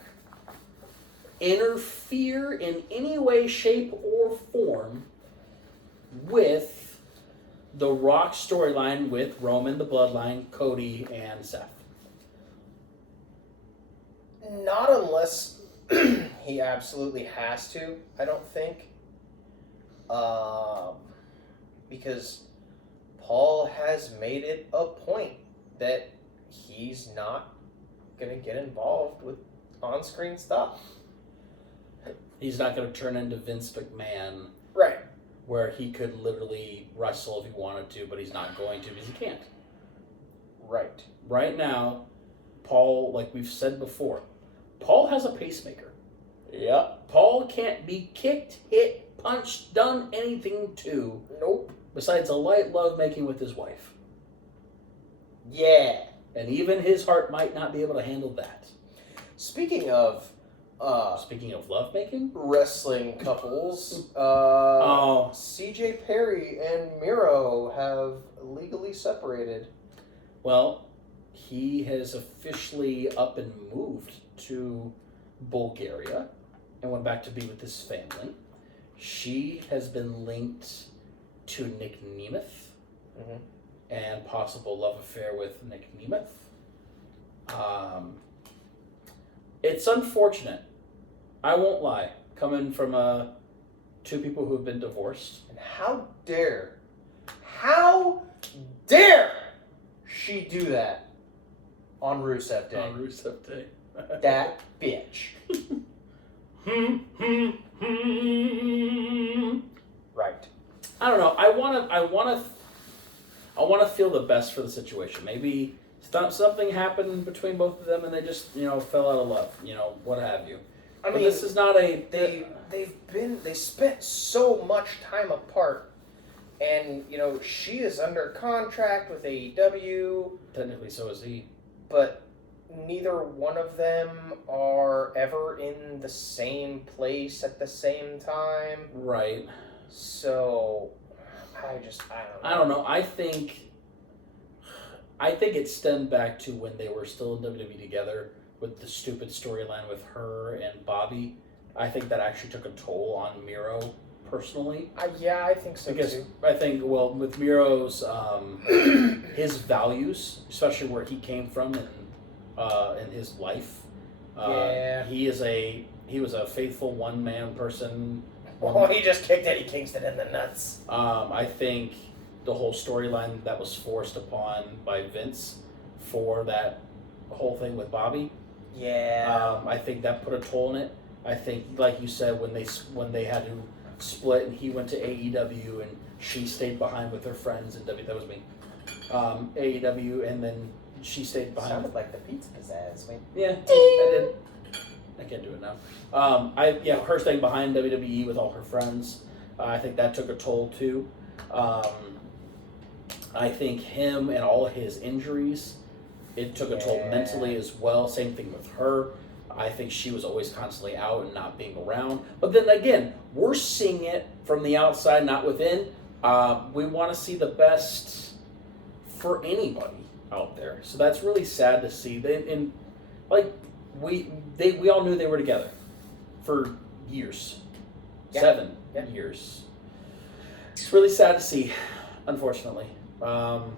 interfere in any way, shape, or form with the Rock storyline with Roman, the Bloodline, Cody, and Seth? Not unless he absolutely has to, I don't think. Because Paul has made it a point that he's not going to get involved with on-screen stuff. He's not going to turn into Vince McMahon, Right. where he could literally wrestle if he wanted to, but he's not going to because he can't. Right. Right now, Paul, like we've said before, Paul has a pacemaker. Yep. Paul can't be kicked, hit, punched, done anything to. Nope. Besides a light lovemaking with his wife. Yeah. And even his heart might not be able to handle that. Speaking of Speaking of lovemaking? wrestling couples, Oh. CJ Perry and Miro have legally separated. Well, he has officially up and moved to Bulgaria and went back to be with his family. She has been linked to Nick Nemeth and possible love affair with Nick Nemeth. It's unfortunate. I won't lie. Coming from two people who have been divorced. And how dare she do that on Rusev Day? On Rusev Day. That bitch. Right. I don't know. I want to feel the best for the situation. Maybe something happened between both of them, and they just fell out of love. What have you. I But mean, this is not a. they spent so much time apart, and she is under contract with AEW, Technically, so is he. but neither one of them are ever in the same place at the same time. Right. So I don't know. I think it stemmed back to when they were still in WWE together with the stupid storyline with her and Bobby. I think that actually took a toll on Miro personally. Yeah, I think so Because too. I think, well, with Miro's his values, especially where he came from in his life, Yeah. he was a faithful one-man person. Oh, he just kicked Eddie Kingston in the nuts. I think the whole storyline that was forced upon by Vince for that whole thing with Bobby, Yeah. I think that put a toll in it. I think, like you said, when they had to split and he went to AEW and she stayed behind with her friends and that was me. AEW, and then she stayed behind. Sounded like the pizza pizzazz. Wait. Yeah, I did. I can't do it now. Her staying behind WWE with all her friends, I think that took a toll too. I think him and all his injuries, it took a toll mentally as well. Same thing with her. I think she was always constantly out and not being around. But then again, we're seeing it from the outside, not within. We want to see the best for anybody out there. So that's really sad to see. We all knew they were together for years. Yeah. 7 Yeah. years. It's really sad to see, unfortunately. So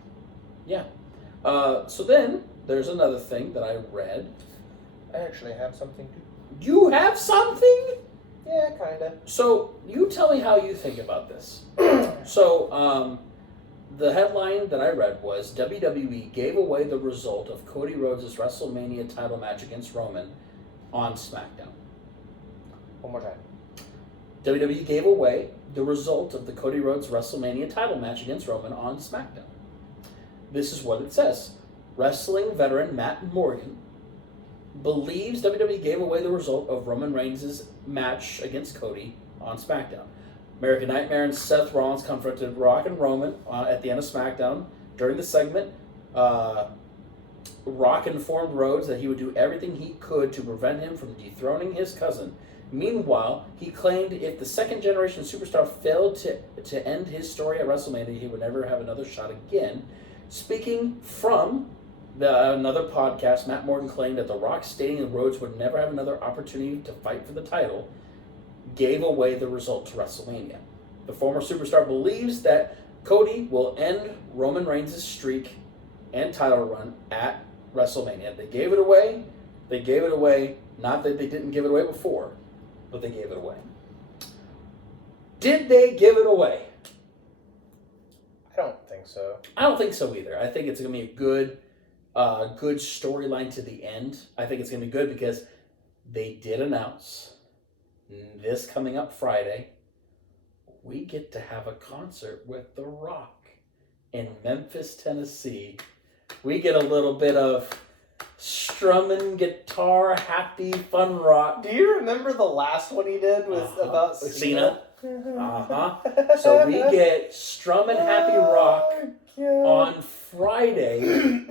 then there's another thing that I read. I actually have something too. You have something? Yeah, kinda. So you tell me how you think about this. So the headline that I read was WWE gave away the result of Cody Rhodes' WrestleMania title match against Roman on SmackDown. One more time. WWE gave away the result of the Cody Rhodes WrestleMania title match against Roman on SmackDown. This is what it says. Wrestling veteran Matt Morgan believes WWE gave away the result of Roman Reigns' match against Cody on SmackDown. American Nightmare and Seth Rollins confronted Rock and Roman at the end of SmackDown. During the segment, Rock informed Rhodes that he would do everything he could to prevent him from dethroning his cousin. Meanwhile, he claimed if the second-generation superstar failed to end his story at WrestleMania, he would never have another shot again. Speaking from another podcast, Matt Morgan claimed that The Rock stating that Rhodes would never have another opportunity to fight for the title gave away the result to WrestleMania. The former superstar believes that Cody will end Roman Reigns' streak and title run at WrestleMania. They gave it away. They gave it away. Not that they didn't give it away before, but they gave it away. Did they give it away? I don't think so. I don't think so either. I think it's going to be a good storyline to the end. I think it's going to be good because they did announce this coming up Friday, we get to have a concert with The Rock in Memphis, Tennessee. We get a little bit of strumming guitar, happy, fun rock. Do you remember the last one he did was about Cena? So we get strumming happy rock on Friday,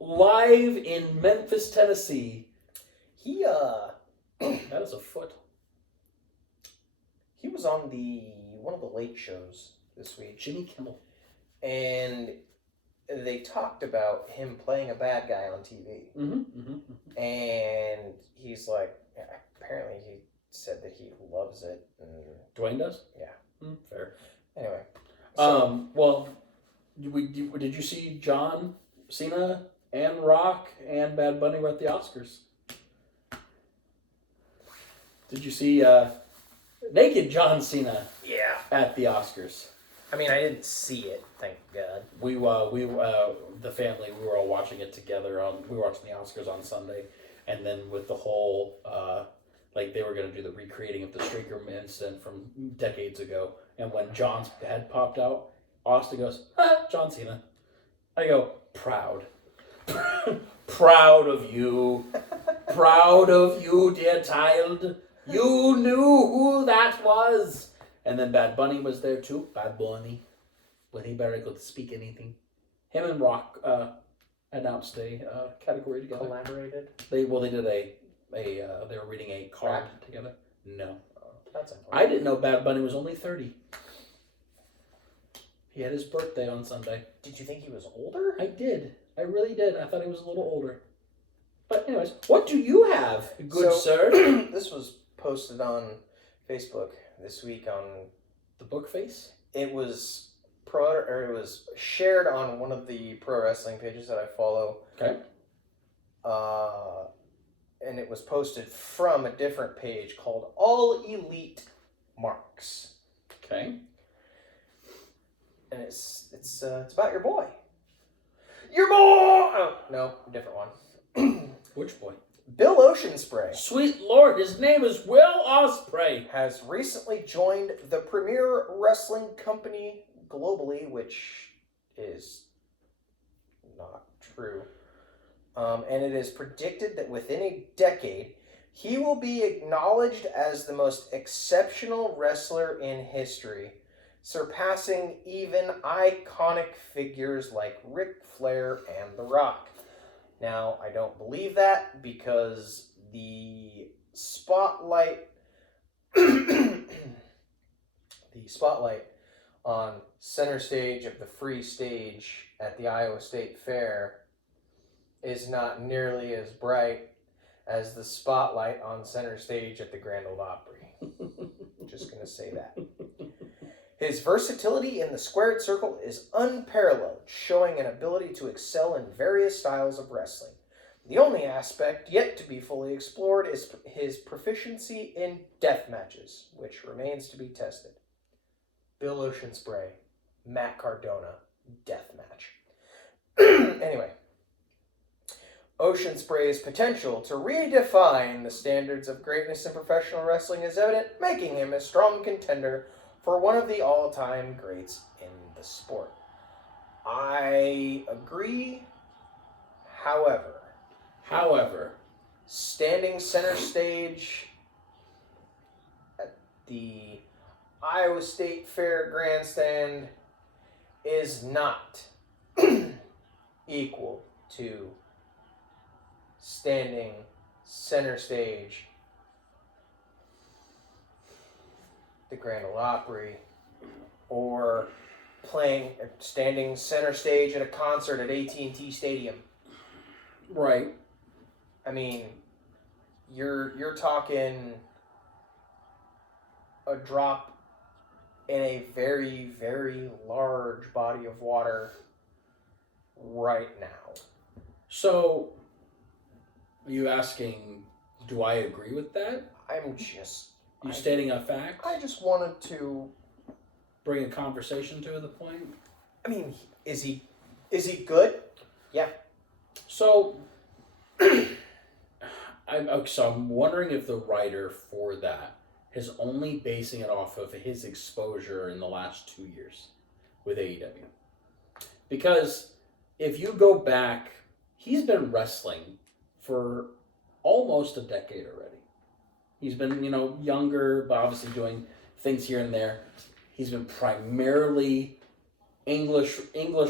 live in Memphis, Tennessee. That is a foot. He was on one of the late shows this week. Jimmy Kimmel. And they talked about him playing a bad guy on TV. And he's like, apparently he said that he loves it. And Dwayne does? Yeah. Fair. Anyway. Well, did you see John Cena and Rock and Bad Bunny were at the Oscars? Did you see naked John Cena at the Oscars? I mean, I didn't see it, thank God. We the family, we were all watching it together. We were watching the Oscars on Sunday, and then with the whole they were going to do the recreating of the Streaker incident from decades ago. And when John's head popped out, Austin goes, John Cena. I go, proud. Proud of you. Proud of you, dear child. You knew who that was. And then Bad Bunny was there too. Bad Bunny. When he barely could speak anything. Him and Rock announced a category together. Collaborated? They did they were reading a card together. No. That's important. I didn't know Bad Bunny was only 30. He had his birthday on Sunday. Did you think he was older? I did. I really did. I thought he was a little older. But anyways, what do you have, good sir? This was posted on Facebook this week on The Book Face? It was shared on one of the pro wrestling pages that I follow. Okay. And it was posted from a different page called All Elite Marks. Okay. And it's about your boy. Your boy! Oh, no, different one. Which boy? Bill Oceanspray. Sweet Lord, his name is Will Ospreay. Has recently joined the premier wrestling company globally, which is not true. And it is predicted that within a decade, he will be acknowledged as the most exceptional wrestler in history, surpassing even iconic figures like Ric Flair and The Rock. Now, I don't believe that because the spotlight on center stage of the free stage at the Iowa State Fair is not nearly as bright as the spotlight on center stage at the Grand Ole Opry. Just going to say that. His versatility in the squared circle is unparalleled, showing an ability to excel in various styles of wrestling. The only aspect yet to be fully explored is his proficiency in death matches, which remains to be tested. Bill Oceanspray, Matt Cardona, death match. Anyway, Ocean Spray's potential to redefine the standards of greatness in professional wrestling is evident, making him a strong contender for one of the all-time greats in the sport. I agree. However, standing center stage at the Iowa State Fair grandstand is not equal to standing center stage the Grand Ole Opry, or standing center stage at a concert at AT&T Stadium. Right. I mean, you're talking a drop in a very, very large body of water right now. So, are you asking, do I agree with that? You stating a fact? I just wanted to bring a conversation to the point? I mean, is he good? Yeah. So, I'm wondering if the writer for that is only basing it off of his exposure in the last 2 years with AEW. Because if you go back, he's been wrestling for almost a decade already. He's been, younger, but obviously doing things here and there. He's been primarily English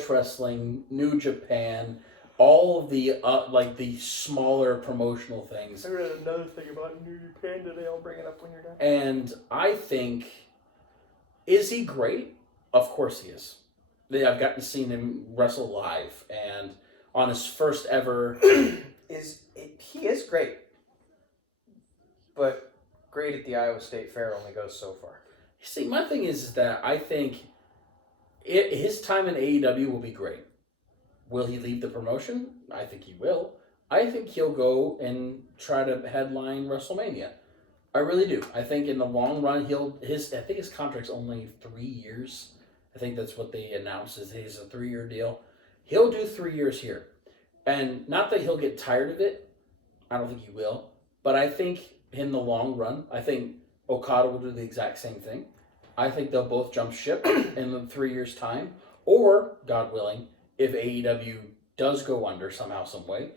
wrestling, New Japan, all of the the smaller promotional things. There's another thing about New Japan today. I'll bring it up when you're done. And I think, is he great? Of course he is. I've gotten to see him wrestle live, and on his first ever, he is great, but great at the Iowa State Fair only goes so far. See, my thing is that I think his time in AEW will be great. Will he leave the promotion? I think he will. I think he'll go and try to headline WrestleMania. I really do. I think in the long run, I think his contract's only 3 years. I think that's what they announced, is he's a 3-year deal. He'll do 3 years here. And not that he'll get tired of it. I don't think he will. But I think in the long run, I think Okada will do the exact same thing. I think they'll both jump ship in 3 years' time. Or, God willing, if AEW does go under somehow, some way,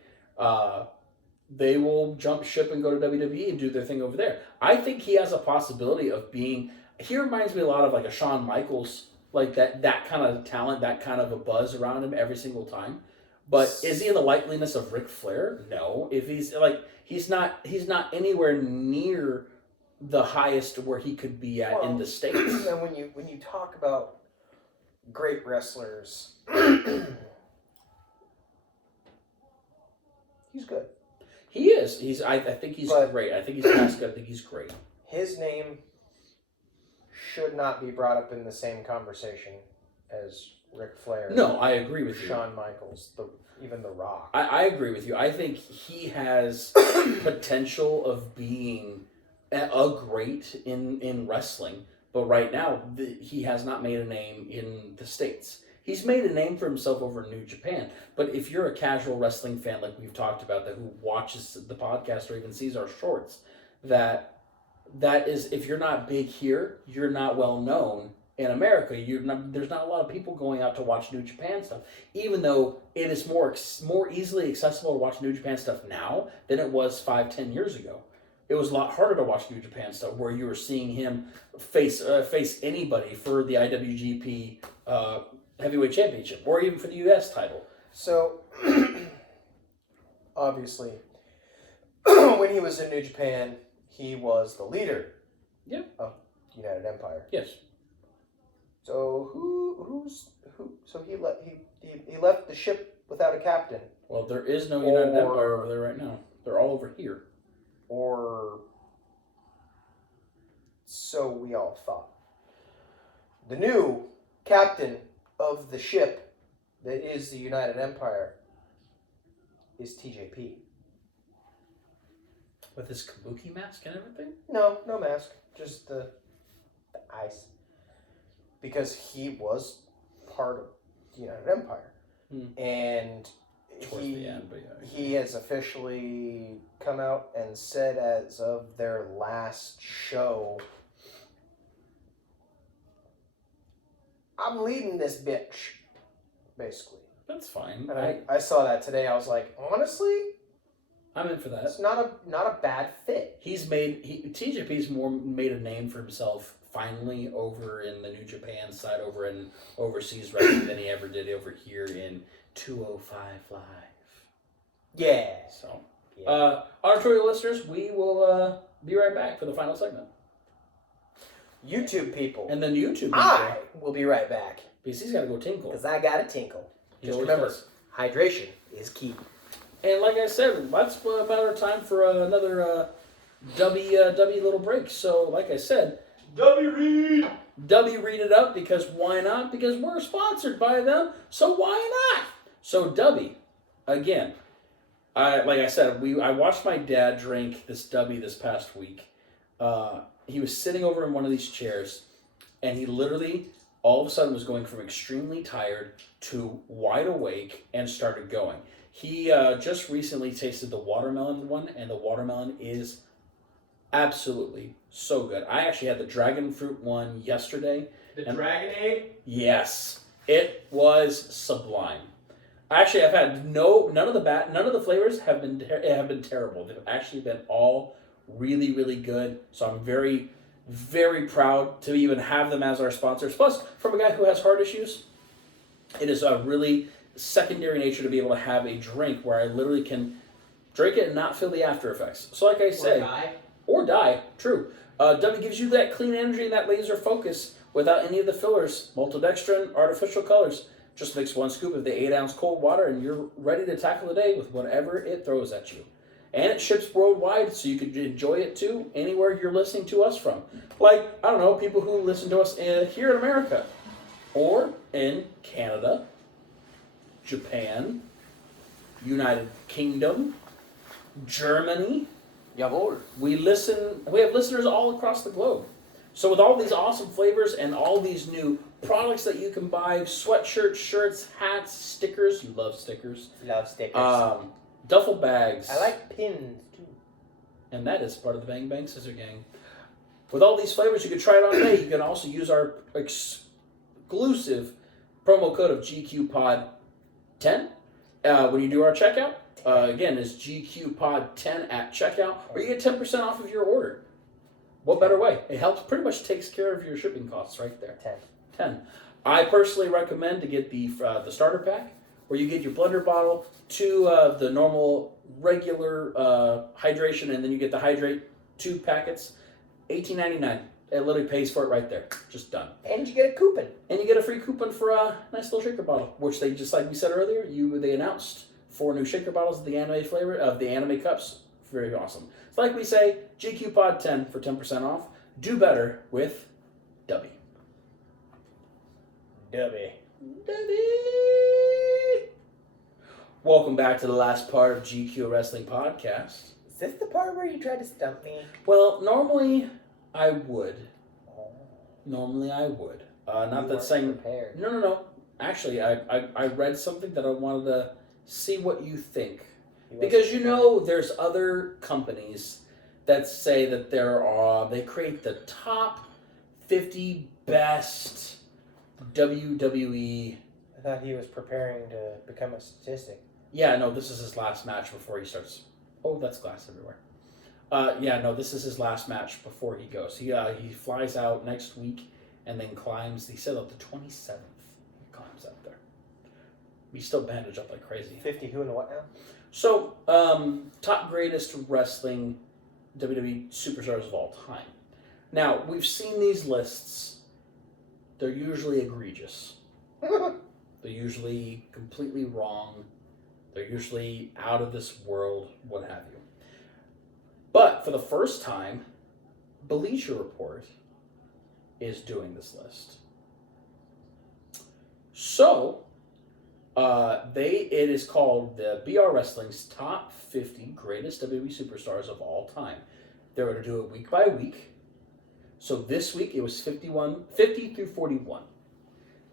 they will jump ship and go to WWE and do their thing over there. I think he has a possibility of being... He reminds me a lot of like a Shawn Michaels, like that kind of talent, that kind of a buzz around him every single time. But is he in the likeliness of Ric Flair? No. If he's not anywhere near the highest where he could be at in the States. And when you talk about great wrestlers, he's good. He is. I think he's great. I think he's past good. I think he's great. His name should not be brought up in the same conversation as Ric Flair. No, I agree with you. Shawn Michaels, even The Rock. I agree with you. I think he has potential of being a great in wrestling, but right now he has not made a name in the States. He's made a name for himself over in New Japan, but if you're a casual wrestling fan like we've talked about, that who watches the podcast or even sees our shorts, that is, if you're not big here, you're not well known in America. There's not a lot of people going out to watch New Japan stuff, even though it is more easily accessible to watch New Japan stuff now than it was 5-10 years ago. It was a lot harder to watch New Japan stuff, where you were seeing him face anybody for the IWGP Heavyweight Championship, or even for the U.S. title. So, obviously, when he was in New Japan, he was the leader of United Empire. Yes. So who? So he left the ship without a captain. Well, there is no United Empire over there right now. They're all over here. Or so we all thought. The new captain of the ship that is the United Empire is TJP. With his kabuki mask and everything? No mask. Just the ice. Because he was part of the United Empire. And towards the end, but yeah. He has officially come out and said as of their last show, I'm leading this bitch, basically. That's fine. And I saw that today. I was like, honestly, I'm in for that. it's not a bad fit. TJP's more made a name for himself finally over in the New Japan side, over in overseas wrestling than he ever did over here in 205 Live. Yeah. So, Yeah. auditorial listeners, we will be right back for the final segment. YouTube people. And then YouTube people. I will be right back. Because he's got to go tinkle. Because I got to tinkle. He Just always remember, does. hydration is key. And like I said, that's about our time for another W little break. So, like I said, W read it up, because why not? Because we're sponsored by them, so why not? So W, again, like I said, I watched my dad drink this W this past week. He was sitting over in one of these chairs, and he literally all of a sudden was going from extremely tired to wide awake and started going. He just recently tasted the watermelon one, and the watermelon is absolutely so good. I actually had the dragon fruit one yesterday. The Dragonade? Yes, it was sublime. Actually, I've had none of the flavors have been terrible. They've actually been all really, really good. So I'm very, very proud to even have them as our sponsors. Plus, from a guy who has heart issues, it is a really secondary nature to be able to have a drink where I literally can drink it and not feel the after effects. So like I say, or die, true. W gives you that clean energy and that laser focus without any of the fillers, maltodextrin, artificial colors. Just mix 1 scoop of the 8-ounce cold water and you're ready to tackle the day with whatever it throws at you. And it ships worldwide, so you can enjoy it too anywhere you're listening to us from. Like, I don't know, people who listen to us here in America, or in Canada, Japan, United Kingdom, Germany. Jawohl. We have listeners all across the globe. So with all these awesome flavors and all these new products that you can buy, sweatshirts, shirts, hats, stickers. You love stickers. Love stickers. Duffel bags. I like pins, too. And that is part of the Bang Bang Scissor Gang. With all these flavors, you can try it on today. You can also use our exclusive promo code of GQPOD10 when you do our checkout. Again, is GQPOD10 at checkout, or you get 10% off of your order. What better way? It helps, pretty much takes care of your shipping costs right there. 10. I personally recommend to get the starter pack, where you get your blender bottle, the normal regular hydration, and then you get the hydrate 2 packets, $18.99. It literally pays for it right there. Just done. And you get a coupon. And you get a free coupon for a nice little shaker bottle, which they, just like we said earlier, they announced 4 new shaker bottles of the anime flavor, of the anime cups. Very awesome. So like we say, GQPOD10 for 10% off. Do better with W. W. Welcome back to the last part of GQ Wrestling Podcast. Is this the part where you try to stump me? Well, normally I would. Not that saying... prepared. No. Actually, I read something that I wanted to see what you think. Because there's other companies that say that they create the top 50 best WWE. I thought he was preparing to become a statistic. Yeah, no, this is his last match before he starts. Oh, that's glass everywhere. This is his last match before he goes. He flies out next week and then climbs. He said up to 27th. He climbs out there. He's still bandaged up like crazy. 50 who and what now? So, top greatest wrestling WWE superstars of all time. Now, we've seen these lists. They're usually egregious. They're usually completely wrong. They're usually out of this world, what have you. But for the first time, Bleacher Report is doing this list. So, it is called the BR Wrestling's Top 50 Greatest WWE Superstars of All Time. They're going to do it week by week. So this week it was 50 through 41.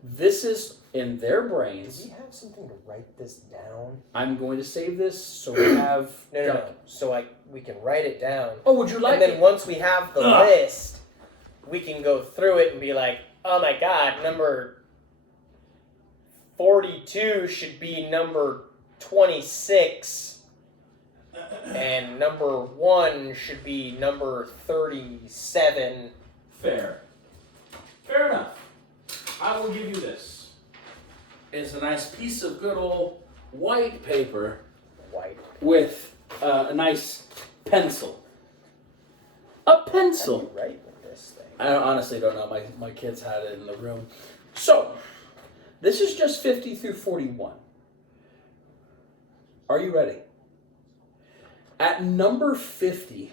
This is in their Do brains. we have something to write this down? I'm going to save this so we have. No. So we can write it down. Oh, would you like And then it? once we have the list, we can go through it and be like, oh my god, number 42 should be number 26. And number 1 should be number 37. Fair. Fair enough. I will give you this. It's a nice piece of good old white paper White. with a nice pencil. A pencil. How do you write with this thing? I honestly don't know. My kids had it in the room. So, this is just 50 through 41. Are you ready? At number 50,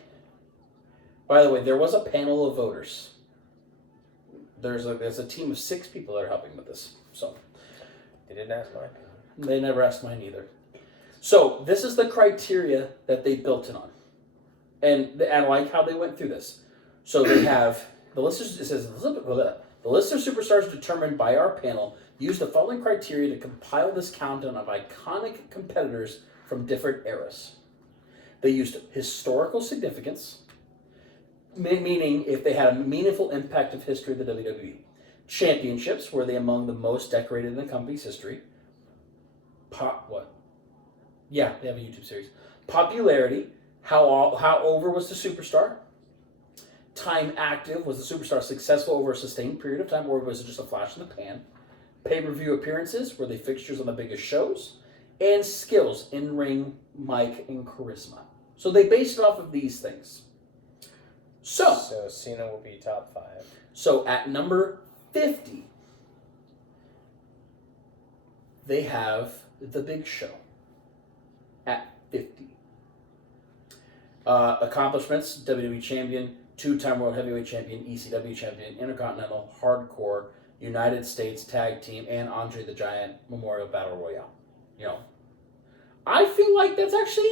by the way, there was a panel of voters. There's a team of 6 people that are helping with this. So, They didn't ask my opinion. they never asked mine either. So, this is the criteria that they built it on. And I like how they went through this. So they have the list. It says the list of superstars determined by our panel used the following criteria to compile this countdown of iconic competitors from different eras. They used historical significance, meaning if they had a meaningful impact of history of the WWE. Championships, were they among the most decorated in the company's history? Yeah, they have a YouTube series. Popularity. How over was the superstar? Time active. Was the superstar successful over a sustained period of time, or was it just a flash in the pan? Pay-per-view appearances. Were they fixtures on the biggest shows? And skills, in-ring, mic, and charisma. So they based it off of these things. So Cena will be top 5. So at number 50, they have The Big Show. At 50. Accomplishments: WWE Champion, 2-time World Heavyweight Champion, ECW Champion, Intercontinental, Hardcore, United States Tag Team, and Andre the Giant Memorial Battle Royale. You know, I feel like that's actually,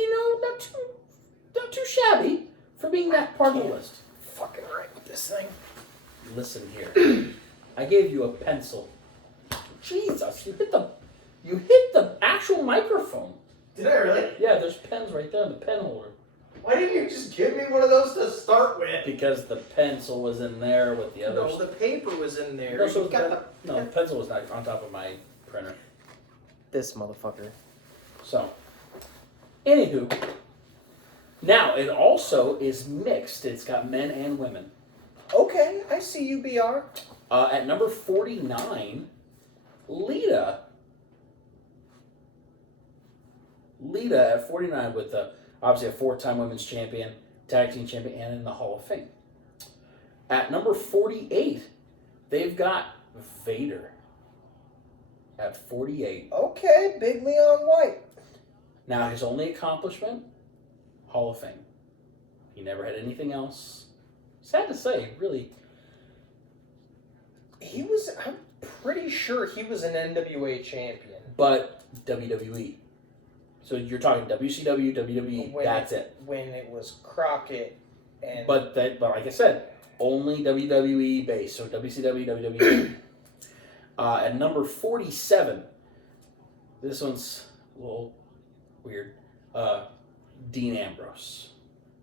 not too shabby for being that part of the list. Fucking right with this thing. Listen here. I gave you a pencil. Jesus, you hit the actual microphone. Did I really? Yeah, there's pens right there in the pen holder. Why didn't you just give me one of those to start with? Because the pencil was in there with the others. No, the paper was in there. No, so You got the pencil was not on top of my printer. This motherfucker. So, anywho, now it also is mixed. It's got men and women. Okay, I see you, BR. At number 49, Lita. Lita at 49 with obviously a 4-time women's champion, tag team champion, and in the Hall of Fame. At number 48, they've got Vader. At 48. Okay, Big Leon White. Now, his only accomplishment, Hall of Fame. He never had anything else. Sad to say, really. I'm pretty sure he was an NWA champion. But WWE. So you're talking WCW, WWE, that's it. When it was Crockett and... But like I said, only WWE based. So WCW, WWE. At number 47, this one's a little weird. Dean Ambrose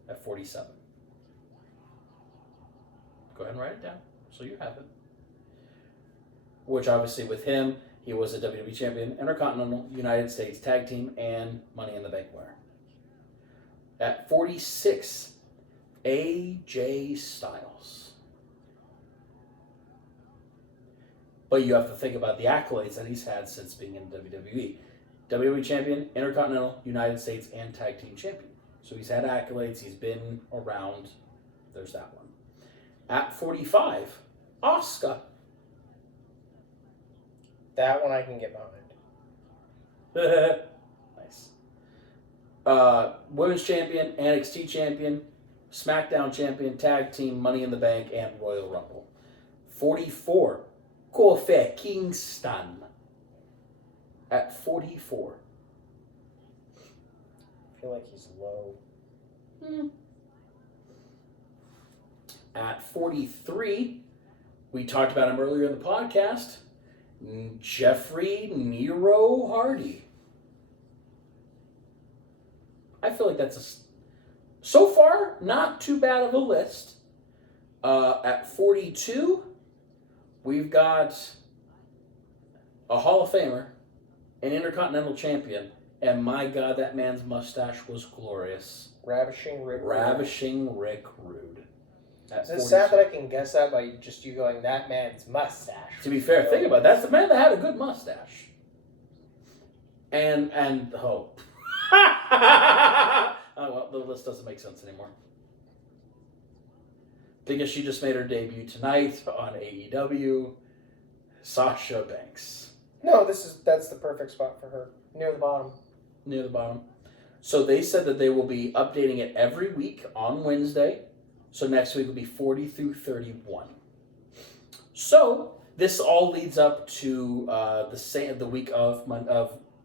at 47. Go ahead and write it down so you have it. Which obviously with him, he was a WWE champion, Intercontinental, United States Tag Team, and Money in the Bank winner. At 46, AJ Styles. But you have to think about the accolades that he's had since being in WWE. WWE champion, Intercontinental, United States, and Tag Team champion. So he's had accolades, he's been around. There's that one. At 45, Asuka. That one I can get behind. Nice. Women's champion, NXT champion, SmackDown champion, Tag Team, Money in the Bank, and Royal Rumble. 44, Kofi Kingston. At 44. I feel like he's low. At 43, we talked about him earlier in the podcast, Jeffrey Nero Hardy. I feel like that's so far not too bad of a list. At 42, we've got a Hall of Famer, an Intercontinental Champion, and my God, that man's mustache was glorious. Ravishing Rick Rude. It's sad that I can guess that by just you going, that man's mustache. To be fair, think about it. That's the man that had a good mustache. And oh. Oh, well, the list doesn't make sense anymore. Because she just made her debut tonight on AEW, Sasha Banks. No, that's the perfect spot for her. Near the bottom. Near the bottom. So they said that they will be updating it every week on Wednesday. So next week will be 40 through 31. So this all leads up to the week of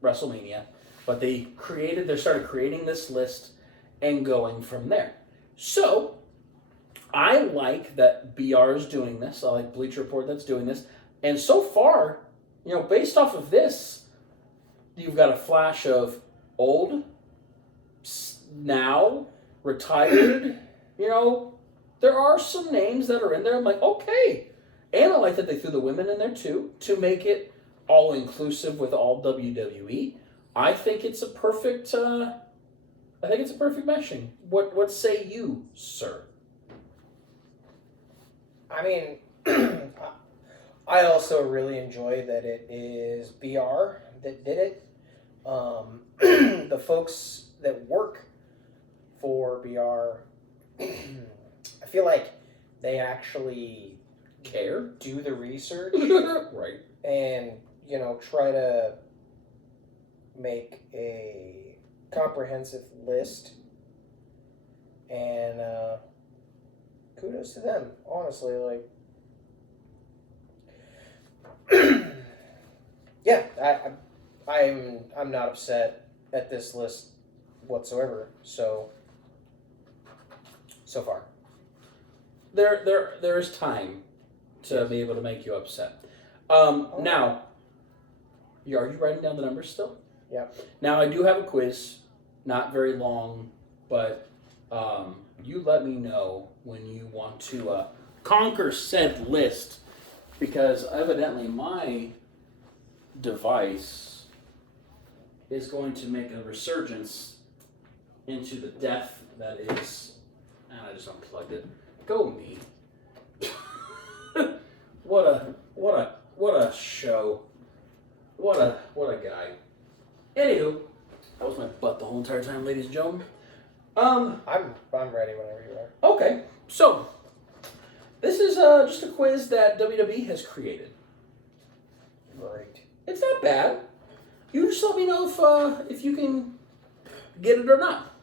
WrestleMania. But they started creating this list and going from there. So I like that BR is doing this. I like Bleacher Report that's doing this. And so far, based off of this, you've got a flash of old, now, retired. There are some names that are in there. I'm like, okay. And I like that they threw the women in there too, to make it all inclusive with all WWE. I think it's a perfect meshing. What say you, sir? I mean, I also really enjoy that it is BR that did it. The folks that work for BR, I feel like they actually care, do the research, right, and try to make a comprehensive list. And kudos to them, honestly. Yeah, I'm not upset at this list whatsoever. So far, there is time to be able to make you upset. Now, are you writing down the numbers still? Yeah. Now I do have a quiz, not very long, but you let me know when you want to conquer said list, because evidently my device is going to make a resurgence into the death that is, and I just unplugged it. Go me. What a show. What a guy. Anywho, that was my butt the whole entire time, ladies and gentlemen. I'm ready whenever you are. Okay, so this is just a quiz that WWE has created. Great. It's not bad. You just let me know if you can get it or not.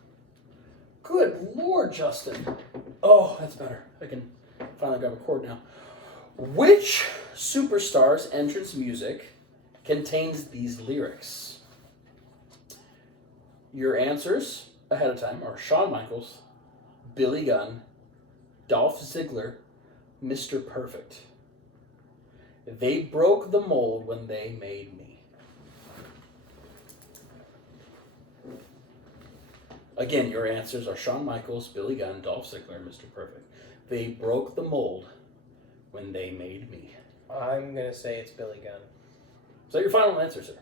Good Lord, Justin. Oh, that's better. I can finally grab a cord now. Which superstar's entrance music contains these lyrics? Your answers ahead of time are Shawn Michaels, Billy Gunn, Dolph Ziggler, Mr. Perfect. They broke the mold when they made me. Again, your answers are Shawn Michaels, Billy Gunn, Dolph Ziggler, Mr. Perfect. They broke the mold when they made me. I'm going to say it's Billy Gunn. Is that your final answer, sir?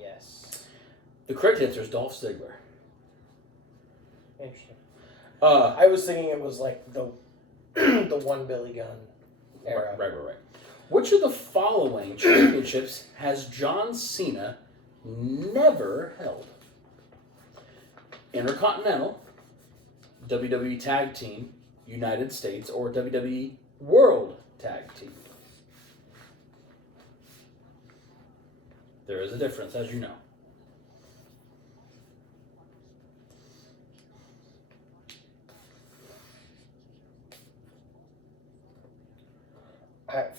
Yes. The correct answer is Dolph Ziggler. Interesting. I was thinking it was like the one Billy Gunn era. Right. Which of the following championships has John Cena never held? Intercontinental, WWE Tag Team, United States, or WWE World Tag Team? There is a difference, as you know.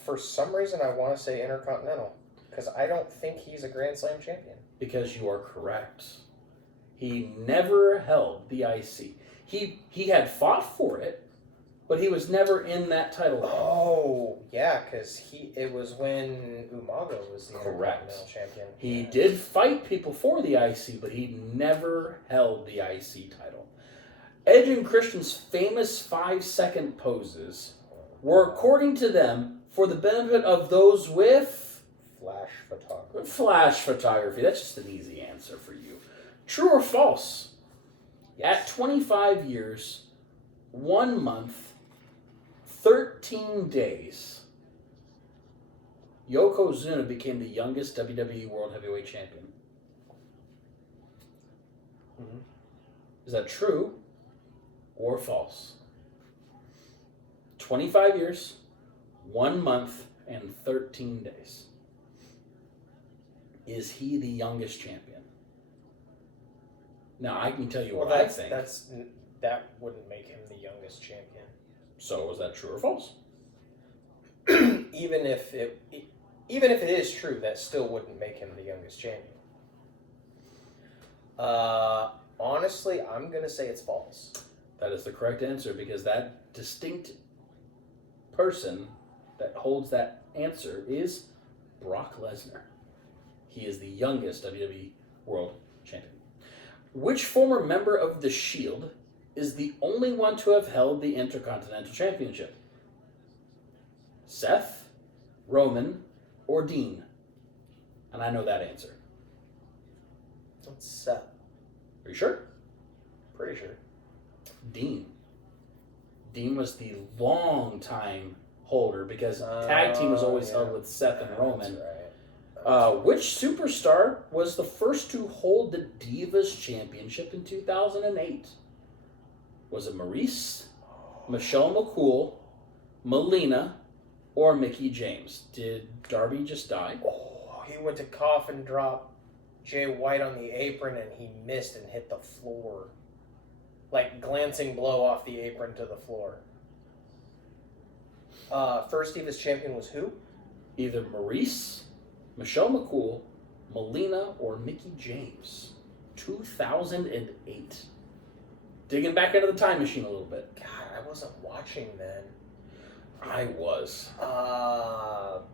For some reason, I want to say Intercontinental, because I don't think he's a Grand Slam champion. Because you are correct. He never held the IC. He had fought for it, but he was never in that title reign. Oh, yeah, because it was when Umaga was the Correct. Intercontinental Champion. He did fight people for the IC, but he never held the IC title. Edge and Christian's famous 5-second poses were, according to them, for the benefit of those with Flash photography. flash photography. That's just an easy answer for you. True or false? Yes. At 25 years, 1 month, 13 days, Yokozuna became the youngest WWE World Heavyweight Champion. Mhm. Is that true or false? 25 years, 1 month, and 13 days. Is he the youngest champion? Now, I can tell you what I think. That wouldn't make him the youngest champion. So, is that true or false? Even if it is true, that still wouldn't make him the youngest champion. Honestly, I'm gonna say it's false. That is the correct answer, because that distinct person that holds that answer is Brock Lesnar. He is the youngest WWE World Champion. Which former member of The Shield is the only one to have held the Intercontinental Championship? Seth, Roman, or Dean? And I know that answer. It's Seth. Are you sure? Pretty sure. Dean. Dean was the long time holder, because tag team was always held with Seth and Roman. That's right. Which superstar was the first to hold the Divas Championship in 2008? Was it Maurice, Michelle McCool, Melina, or Mickie James? Did Darby just die? Oh, he went to coffin drop Jay White on the apron and he missed and hit the floor. Like glancing blow off the apron to the floor. First Divas champion was who? Either Maurice, Michelle McCool, Melina, or Mickie James. 2008. Digging back into the time machine a little bit. God, I wasn't watching then. I was. I'm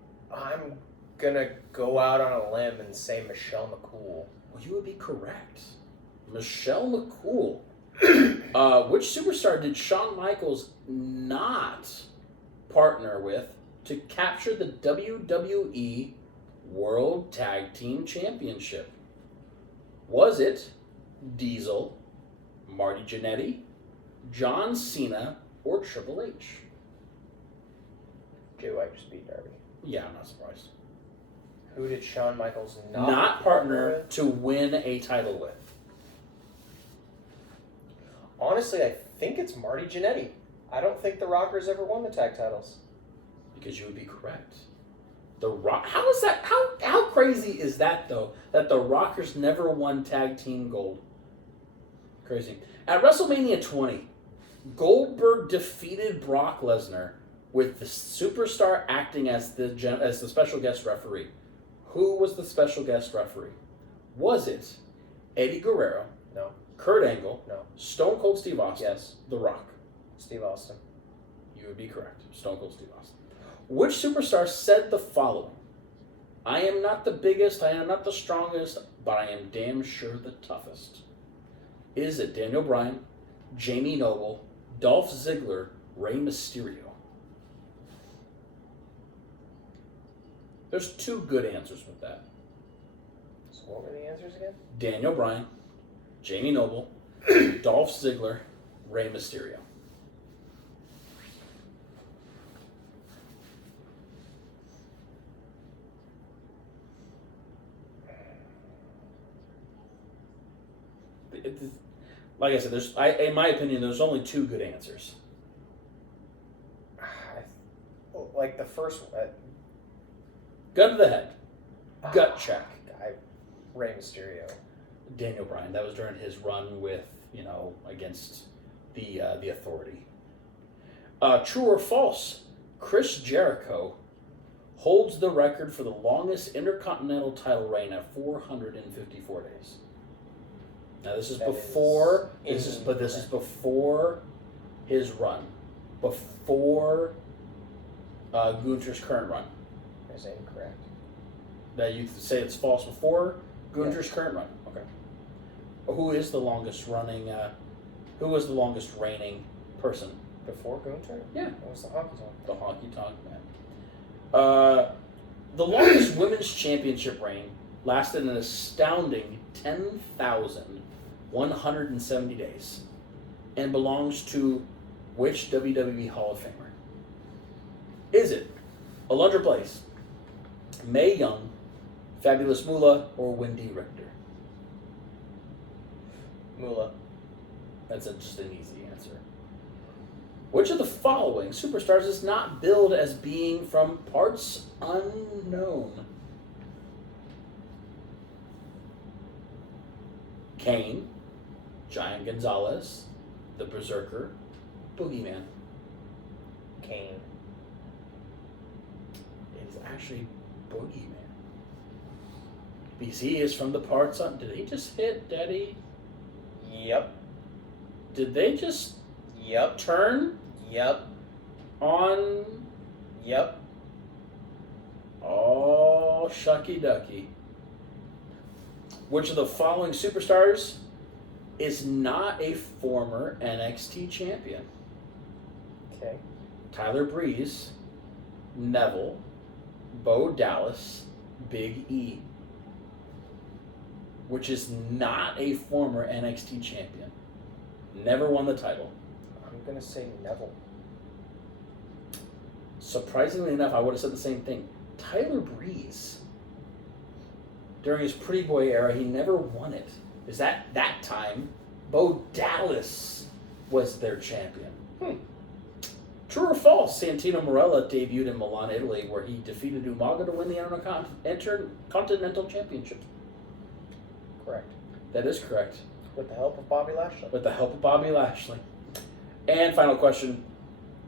gonna go out on a limb and say Michelle McCool. Well, you would be correct. Michelle McCool. Which superstar did Shawn Michaels not partner with to capture the WWE World Tag Team Championship? Was it Diesel, Marty Jannetty, John Cena, or Triple H? Jay White just beat Darby. Yeah, I'm not surprised. Who did Shawn Michaels Not partner to win a title with. Honestly, I think it's Marty Jannetty. I don't think the Rockers ever won the tag titles. Because you would be correct. The Rock. How is that? How crazy is that, though? That the Rockers never won tag team gold. Crazy. At WrestleMania 20, Goldberg defeated Brock Lesnar with the superstar acting as the special guest referee. Who was the special guest referee? Was it Eddie Guerrero? No. Kurt Angle? No. Stone Cold Steve Austin? Yes. The Rock? Steve Austin. You would be correct. Stone Cold Steve Austin. Which superstar said the following? I am not the biggest, I am not the strongest, but I am damn sure the toughest. Is it Daniel Bryan, Jamie Noble, Dolph Ziggler, Rey Mysterio? There's two good answers with that. So what were the answers again? Daniel Bryan, Jamie Noble, Dolph Ziggler, Rey Mysterio. Like I said, in my opinion, there's only two good answers. Like the first Gun to the head. Gut check. Rey Mysterio. Daniel Bryan. That was during his run with, against the Authority. True or false? Chris Jericho holds the record for the longest Intercontinental title reign at 454 days. Now this is before. This is before his run. before Gunther's current run. Is incorrect. That you say it's false before Gunther's current run. Okay. Who is the longest running? Who was the longest reigning person? Before Gunther? Yeah. It was the Hockey Talk. The Hockey Talk man. The longest women's championship reign lasted an astounding 10,170 days, and belongs to which WWE Hall of Famer? Is it Alundra Blaze, Mae Young, Fabulous Moolah, or Wendy Richter? Moolah. That's just an easy answer. Which of the following superstars is not billed as being from parts unknown? Kane, Giant Gonzalez, the Berserker, Boogeyman. Kane. It is actually Boogeyman. BC is from the parts on. Did he just hit Daddy? Yep. Did they just Yep. turn Yep. on? Yep. Oh, shucky ducky. Which of the following superstars is not a former NXT champion? Okay. Tyler Breeze, Neville, Bo Dallas, Big E. Which is not a former NXT champion. Never won the title. I'm gonna say Neville. Surprisingly enough, I would have said the same thing. Tyler Breeze. During his Pretty Boy era, he never won it. Is that time, Bo Dallas was their champion. True or false? Santino Marella debuted in Milan, Italy, where he defeated Umaga to win the Intercontinental Championship. Correct. That is correct. With the help of Bobby Lashley. With the help of Bobby Lashley. And final question.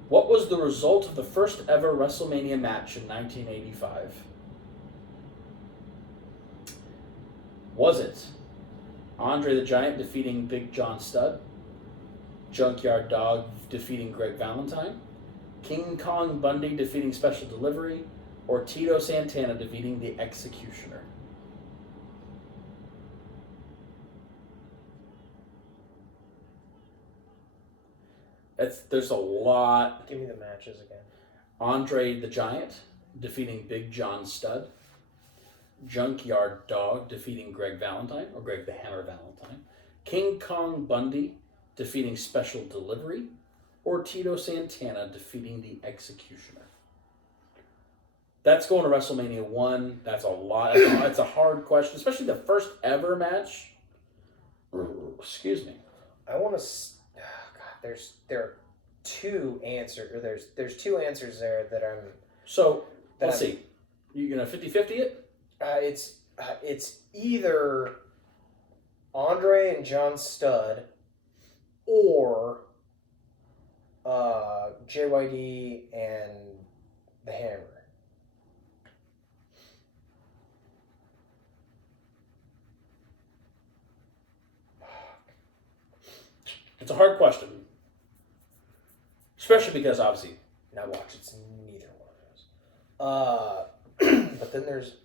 What was the result of the first ever WrestleMania match in 1985? Was it Andre the Giant defeating Big John Studd, Junkyard Dog defeating Greg Valentine, King Kong Bundy defeating Special Delivery, or Tito Santana defeating the Executioner? There's a lot. Give me the matches again. Andre the Giant defeating Big John Studd, Junkyard Dog defeating Greg Valentine, or Greg the Hammer Valentine, King Kong Bundy defeating Special Delivery, or Tito Santana defeating the Executioner. That's going to WrestleMania 1. That's a lot. It's a hard question, especially the first ever match. Excuse me. I want to. God, there are two answers. Or there's two answers there that I'm. So let's see. You gonna 50-50 it? It's either Andre and John Studd or JYD and the Hammer. It's a hard question. Especially because, obviously, Now watch, it's neither one of those. But then there's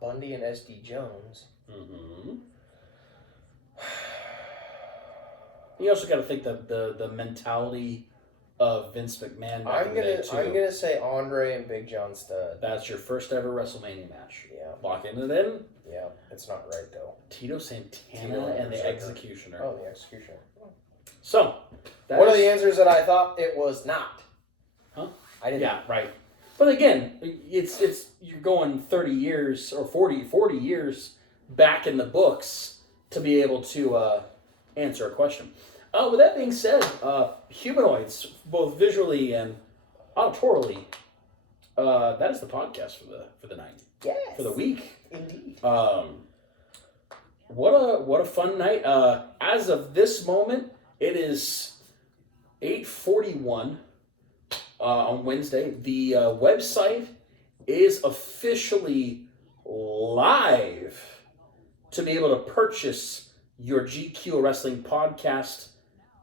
Bundy and SD Jones. mm-hmm. You also got to think that the mentality of Vince McMahon back in the day, too. I'm gonna say Andre and Big John Studd. That's your first ever WrestleMania match. Yeah. Locking it in. Yeah, it's not right though. Tito Santana and the Executioner. Oh, the Executioner. So, one of the answers that I thought it was not. Huh? I didn't. Yeah, right. But again, it's you're going 30 years or 40 years back in the books to be able to answer a question. With that being said, humanoids, both visually and auditorily, that is the podcast for the night. Yes. For the week. Indeed. What a fun night. As of this moment, it is 8:41 on Wednesday. The website is officially live to be able to purchase your GQ Wrestling podcast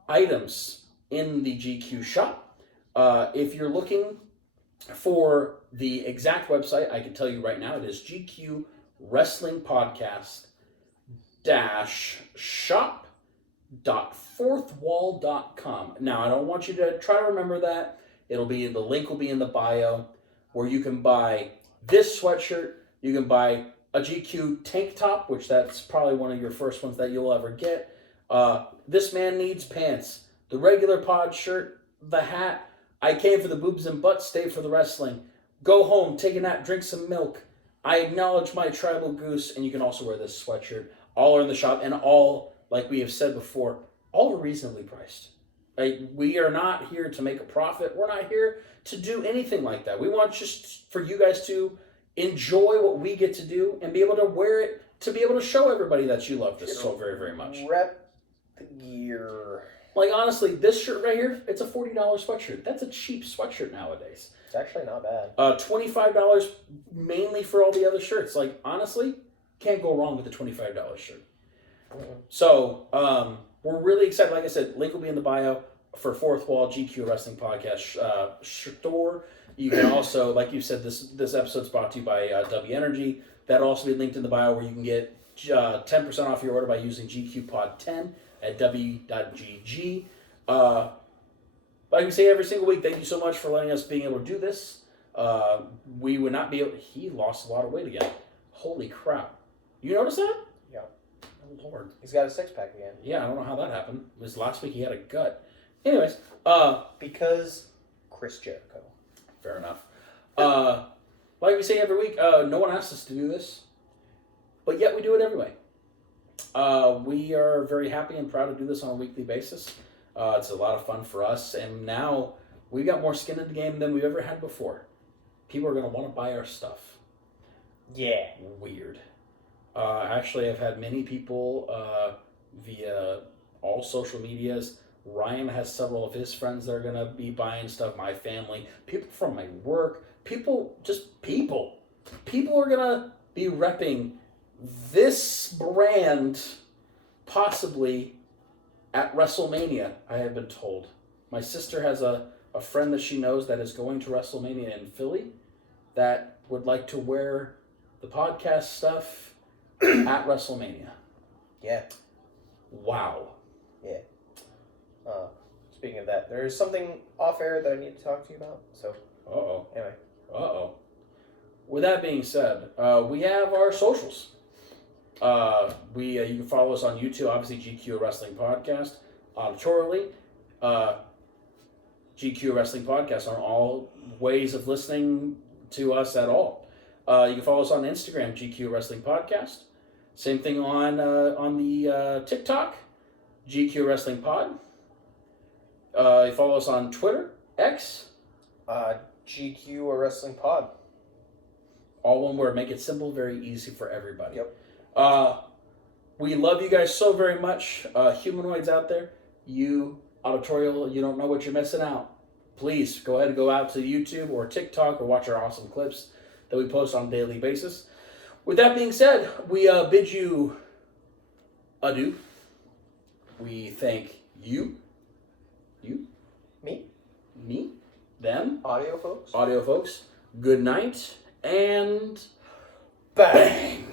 items in the GQ shop. If you're looking for the exact website, I can tell you right now, it is GQ Wrestling Podcast shop.fourthwall.com. Now, I don't want you to try to remember that. The link will be in the bio, where you can buy this sweatshirt. You can buy a GQ tank top, which that's probably one of your first ones that you'll ever get. This Man Needs Pants, the regular pod shirt, the hat. I came for the boobs and butts, stay for the wrestling. Go home, take a nap, drink some milk. I acknowledge my tribal goose, and you can also wear this sweatshirt. All are in the shop, and all, like we have said before, all are reasonably priced. We are not here to make a profit. We're not here to do anything like that. We want just for you guys to enjoy what we get to do and be able to wear it, to be able to show everybody that you love this so very, very much. Rep the gear. Like, honestly, this shirt right here, it's a $40 sweatshirt. That's a cheap sweatshirt nowadays. It's actually not bad. $25 mainly for all the other shirts. Like, honestly, can't go wrong with a $25 shirt. So, we're really excited. Like I said, link will be in the bio for Fourth Wall GQ Wrestling Podcast store. You can also, like you said, this episode's brought to you by W Energy. That'll also be linked in the bio, where you can get 10% off your order by using GQPOD 10 at w.gg. Like we say every single week, thank you so much for letting us being able to do this. We would not be able. He lost a lot of weight again. Holy crap! You notice that? Yeah. Oh Lord. He's got a six-pack again. Yeah, I don't know how that happened. This last week he had a gut. Anyways, because Chris Jericho. fair enough. Like we say every week, no one asked us to do this, but yet we do it anyway. We are very happy and proud to do this on a weekly basis. It's a lot of fun for us, and now we got more skin in the game than we've ever had before. People are going to want to buy our stuff. Yeah. Weird. Actually, I've had many people via all social medias. Ryan has several of his friends that are going to be buying stuff, my family, people from my work, people are going to be repping this brand possibly at WrestleMania, I have been told. My sister has a friend that she knows that is going to WrestleMania in Philly that would like to wear the podcast stuff at WrestleMania. Yeah. Wow. Yeah. Speaking of that, there is something off air that I need to talk to you about. So. Anyway. With that being said, we have our socials. You can follow us on YouTube, obviously GQ Wrestling Podcast, auditorially, GQ Wrestling Podcast on all ways of listening to us at all. You can follow us on Instagram, GQ Wrestling Podcast. Same thing on the TikTok, GQ Wrestling Pod. You follow us on Twitter, X. GQ or Wrestling Pod. All one word. Make it simple, very easy for everybody. Yep. We love you guys so very much. Humanoids out there, you, auditorial, you don't know what you're missing out. Please go ahead and go out to YouTube or TikTok or watch our awesome clips that we post on a daily basis. With that being said, we bid you adieu. We thank you, me, them, Audio folks. audio folks. Good night and Bang. bang.